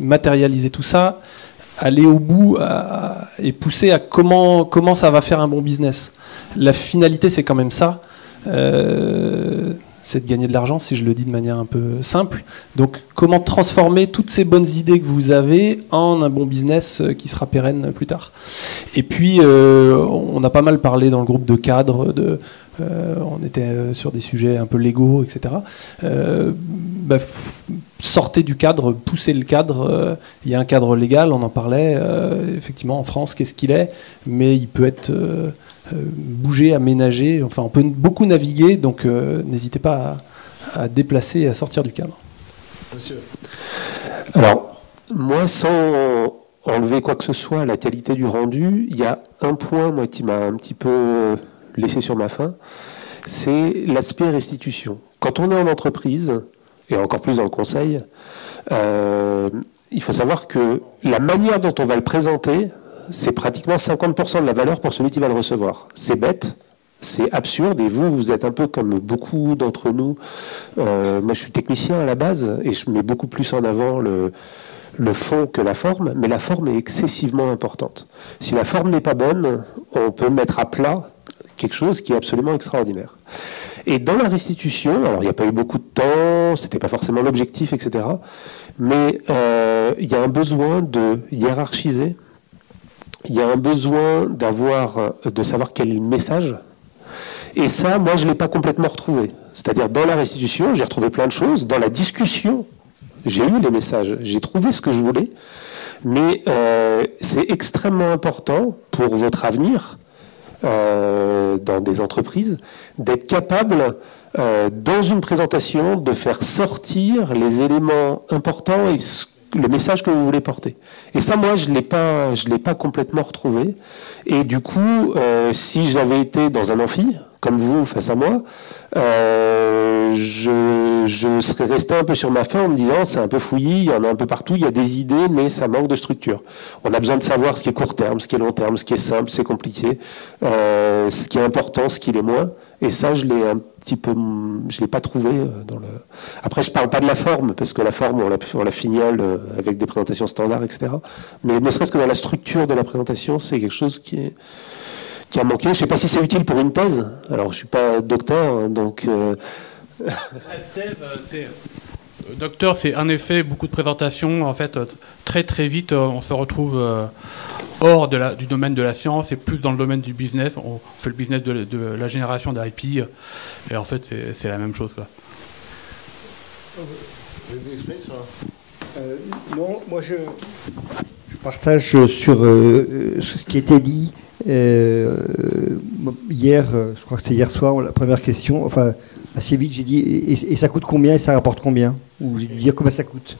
matérialiser tout ça, aller au bout et pousser à comment ça va faire un bon business. La finalité, c'est quand même ça. C'est de gagner de l'argent, si je le dis de manière un peu simple. Donc, comment transformer toutes ces bonnes idées que vous avez en un bon business qui sera pérenne plus tard. Et puis, on a pas mal parlé dans le groupe de cadres, on était sur des sujets un peu légaux, etc. Sortez du cadre, poussez le cadre. Il y a un cadre légal, on en parlait. Effectivement, en France, qu'est-ce qu'il est ? Mais il peut être... bouger, aménager, enfin on peut beaucoup naviguer, donc n'hésitez pas à déplacer et à sortir du cadre. Monsieur. Alors, moi, sans enlever quoi que ce soit à la qualité du rendu, il y a un point moi, qui m'a un petit peu laissé sur ma faim, c'est l'aspect restitution. Quand on est en entreprise, et encore plus dans le conseil, il faut savoir que la manière dont on va le présenter, c'est pratiquement 50% de la valeur pour celui qui va le recevoir. C'est bête, c'est absurde, et vous êtes un peu comme beaucoup d'entre nous. Moi, je suis technicien à la base, et je mets beaucoup plus en avant le fond que la forme, mais la forme est excessivement importante. Si la forme n'est pas bonne, on peut mettre à plat quelque chose qui est absolument extraordinaire. Et dans la restitution, alors il n'y a pas eu beaucoup de temps, c'était pas forcément l'objectif, etc., mais il y a un besoin de hiérarchiser. Il y a un besoin de savoir quel est le message. Et ça, moi, je ne l'ai pas complètement retrouvé. C'est-à-dire, dans la restitution, j'ai retrouvé plein de choses. Dans la discussion, j'ai eu des messages. J'ai trouvé ce que je voulais. Mais c'est extrêmement important pour votre avenir dans des entreprises d'être capable, dans une présentation, de faire sortir les éléments importants et le message que vous voulez porter. Et ça, moi, je l'ai pas complètement retrouvé. Et du coup, si j'avais été dans un amphi, comme vous, face à moi, je serais resté un peu sur ma faim en me disant c'est un peu fouillis, il y en a un peu partout, il y a des idées, mais ça manque de structure. On a besoin de savoir ce qui est court terme, ce qui est long terme, ce qui est simple, ce qui est compliqué, ce qui est important, ce qui l'est moins. Et ça, je l'ai pas trouvé dans le. Après, je parle pas de la forme, parce que la forme, on la fignole avec des présentations standards, etc. Mais ne serait-ce que dans la structure de la présentation, c'est quelque chose qui a manqué. Je ne sais pas si c'est utile pour une thèse. Alors, je ne suis pas docteur, donc... La thèse, docteur, c'est en effet beaucoup de présentations. En fait, très très vite, on se retrouve hors du domaine de la science et plus dans le domaine du business. On fait le business de la génération d'IP. Et en fait, c'est la même chose, quoi. Non, moi je partage sur ce qui a été dit hier, je crois que c'était hier soir, la première question, enfin assez vite j'ai dit et ça coûte combien et ça rapporte combien, ou j'ai dû dire combien ça coûte,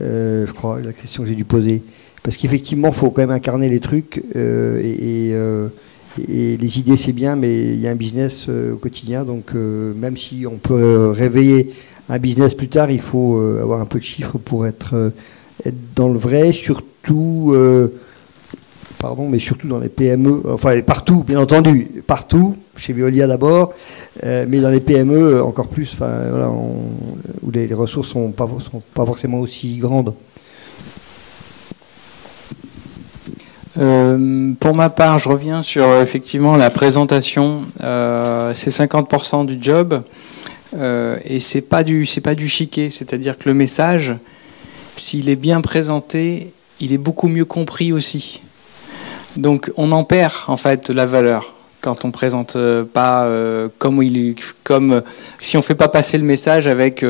je crois, la question que j'ai dû poser, parce qu'effectivement il faut quand même incarner les trucs et les idées c'est bien, mais il y a un business au quotidien, donc même si on peut réveiller un business plus tard, il faut avoir un peu de chiffres pour être dans le vrai, surtout, mais surtout dans les PME, enfin partout, bien entendu, partout, chez Veolia d'abord, mais dans les PME encore plus, enfin, voilà, où les ressources sont pas forcément aussi grandes. Pour ma part, je reviens sur effectivement la présentation. C'est 50% du job. Et c'est pas du chiquet, c'est-à-dire que le message, s'il est bien présenté, il est beaucoup mieux compris aussi. Donc on en perd en fait la valeur quand on présente pas comme si on fait pas passer le message avec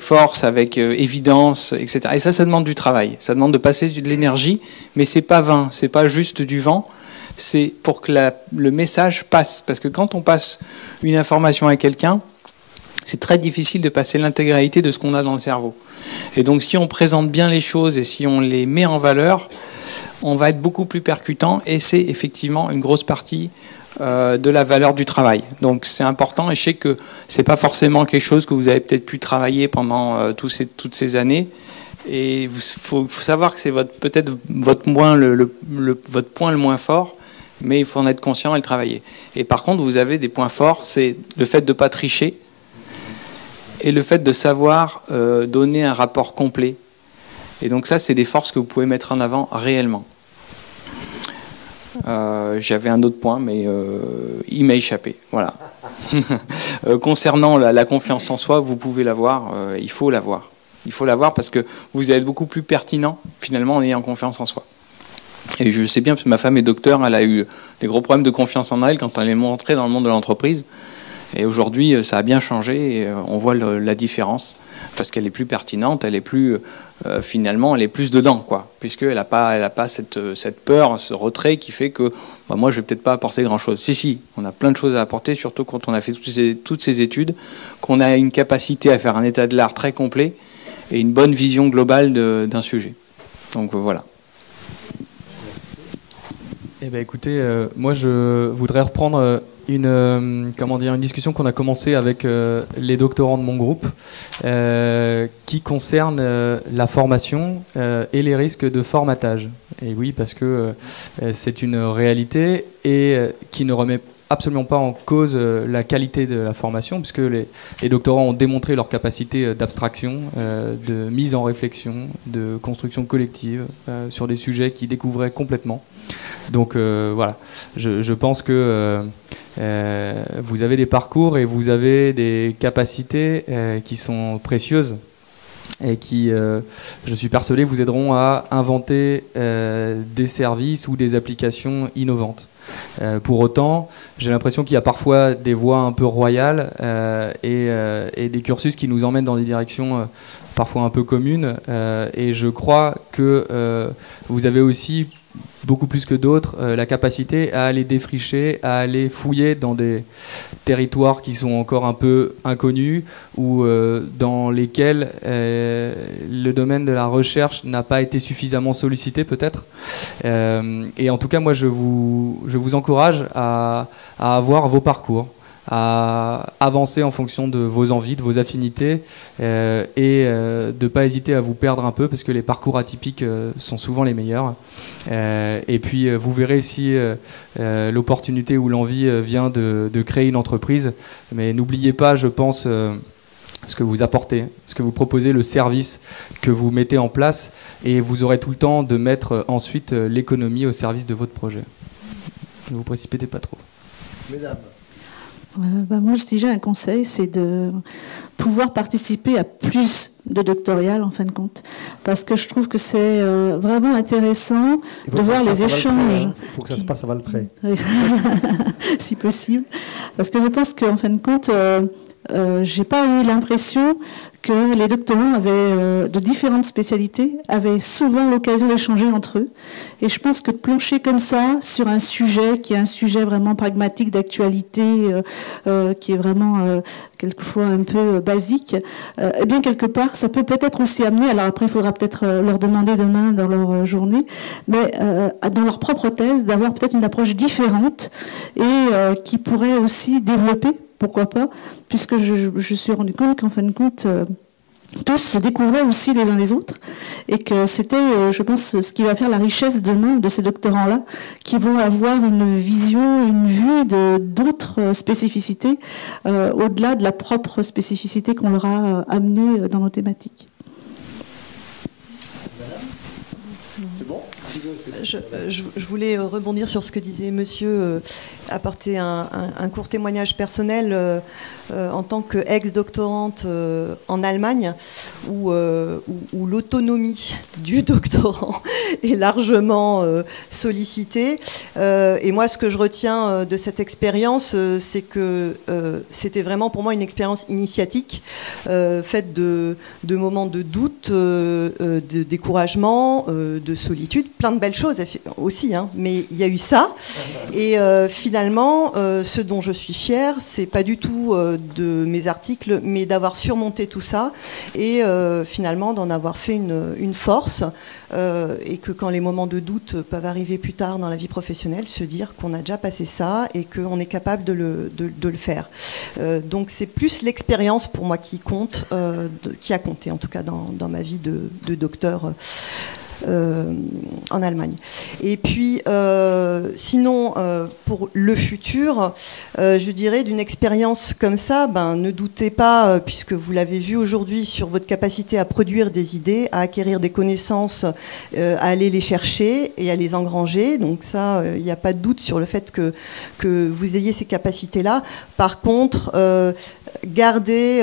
force, avec évidence, etc. Et ça demande du travail, ça demande de passer de l'énergie, mais c'est pas vain, c'est pas juste du vent. C'est pour que le message passe, parce que quand on passe une information à quelqu'un, c'est très difficile de passer l'intégralité de ce qu'on a dans le cerveau. Et donc si on présente bien les choses et si on les met en valeur, on va être beaucoup plus percutant et c'est effectivement une grosse partie de la valeur du travail. Donc c'est important et je sais que c'est pas forcément quelque chose que vous avez peut-être pu travailler pendant toutes ces années. Et il faut savoir que c'est peut-être votre point le moins fort, mais il faut en être conscient et le travailler. Et par contre, vous avez des points forts, c'est le fait de ne pas tricher, et le fait de savoir donner un rapport complet. Et donc ça, c'est des forces que vous pouvez mettre en avant réellement. J'avais un autre point, mais il m'a échappé. Voilà. Concernant la confiance en soi, vous pouvez l'avoir, il faut l'avoir. Il faut l'avoir parce que vous allez être beaucoup plus pertinent, finalement, en ayant confiance en soi. Et je sais bien, parce que ma femme est docteur, elle a eu des gros problèmes de confiance en elle quand elle est montrée dans le monde de l'entreprise. Et aujourd'hui, ça a bien changé et on voit la différence parce qu'elle est plus pertinente, elle est plus finalement, elle est plus dedans, quoi, puisqu'elle n'a pas cette peur, ce retrait qui fait que moi, je vais peut-être pas apporter grand-chose. Si, on a plein de choses à apporter, surtout quand on a fait toutes ces études, qu'on a une capacité à faire un état de l'art très complet et une bonne vision globale d'un sujet. Donc voilà. Eh ben, écoutez, moi je voudrais reprendre une discussion qu'on a commencée avec les doctorants de mon groupe qui concerne la formation et les risques de formatage. Et oui, parce que c'est une réalité et qui ne remet absolument pas en cause la qualité de la formation, puisque les doctorants ont démontré leur capacité d'abstraction, de mise en réflexion, de construction collective sur des sujets qu'ils découvraient complètement. Donc voilà, je pense que vous avez des parcours et vous avez des capacités qui sont précieuses et qui, je suis persuadé, vous aideront à inventer des services ou des applications innovantes. Pour autant, j'ai l'impression qu'il y a parfois des voies un peu royales et des cursus qui nous emmènent dans des directions parfois un peu communes. Et je crois que vous avez aussi, beaucoup plus que d'autres, la capacité à aller défricher, à aller fouiller dans des territoires qui sont encore un peu inconnus ou dans lesquels le domaine de la recherche n'a pas été suffisamment sollicité peut-être. Et en tout cas, moi, je vous encourage à avoir vos parcours, à avancer en fonction de vos envies, de vos affinités, et de ne pas hésiter à vous perdre un peu, parce que les parcours atypiques sont souvent les meilleurs. Et puis vous verrez si l'opportunité ou l'envie vient de créer une entreprise. Mais n'oubliez pas, je pense, ce que vous apportez, ce que vous proposez, le service que vous mettez en place, et vous aurez tout le temps de mettre ensuite l'économie au service de votre projet. Ne vous précipitez pas trop. Mesdames. Moi, je dirais un conseil, c'est de pouvoir participer à plus de doctorales, en fin de compte. Parce que je trouve que c'est vraiment intéressant de voir les échanges. Il faut que ça se passe à Valprès. Si possible. Parce que je pense qu'en fin de compte, j'ai pas eu l'impression que les doctorants de différentes spécialités avaient souvent l'occasion d'échanger entre eux. Et je pense que de plancher comme ça sur un sujet qui est un sujet vraiment pragmatique, d'actualité, qui est vraiment quelquefois un peu basique, eh bien quelque part, ça peut peut-être aussi amener, alors après il faudra peut-être leur demander demain dans leur journée, mais dans leur propre thèse, d'avoir peut-être une approche différente et qui pourrait aussi développer, pourquoi pas, puisque je suis rendu compte qu'en fin de compte, tous se découvraient aussi les uns les autres, et que c'était, je pense, ce qui va faire la richesse demain de ces doctorants-là, qui vont avoir une vision, une vue de d'autres spécificités, au-delà de la propre spécificité qu'on leur a amenée dans nos thématiques. C'est bon ? Je voulais rebondir sur ce que disait monsieur, apporter un court témoignage personnel en tant qu'ex-doctorante en Allemagne, où l'autonomie du doctorant est largement sollicitée. Et moi, ce que je retiens de cette expérience, c'est que c'était vraiment pour moi une expérience initiatique, faite de moments de doute, de découragement, de solitude, plein de belles choses aussi, hein, mais il y a eu ça. Et finalement, ce dont je suis fière, c'est pas du tout de mes articles, mais d'avoir surmonté tout ça et finalement d'en avoir fait une force, et que quand les moments de doute peuvent arriver plus tard dans la vie professionnelle, se dire qu'on a déjà passé ça et qu'on est capable de le faire. Donc c'est plus l'expérience pour moi qui compte, qui a compté en tout cas dans ma vie de docteur en Allemagne. Et puis, sinon, pour le futur, je dirais d'une expérience comme ça, ne doutez pas, puisque vous l'avez vu aujourd'hui, sur votre capacité à produire des idées, à acquérir des connaissances, à aller les chercher et à les engranger. Donc ça, il n'y a pas de doute sur le fait que vous ayez ces capacités-là. Par contre, gardez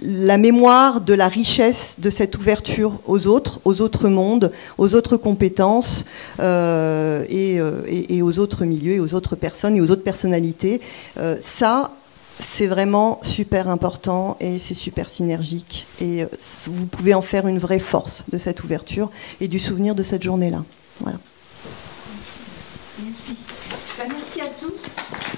la mémoire de la richesse de cette ouverture aux autres mondes, aux autres compétences et aux autres milieux, et aux autres personnes et aux autres personnalités. Ça, c'est vraiment super important et c'est super synergique. Et vous pouvez en faire une vraie force de cette ouverture et du souvenir de cette journée-là. Voilà. Merci. Merci à tous.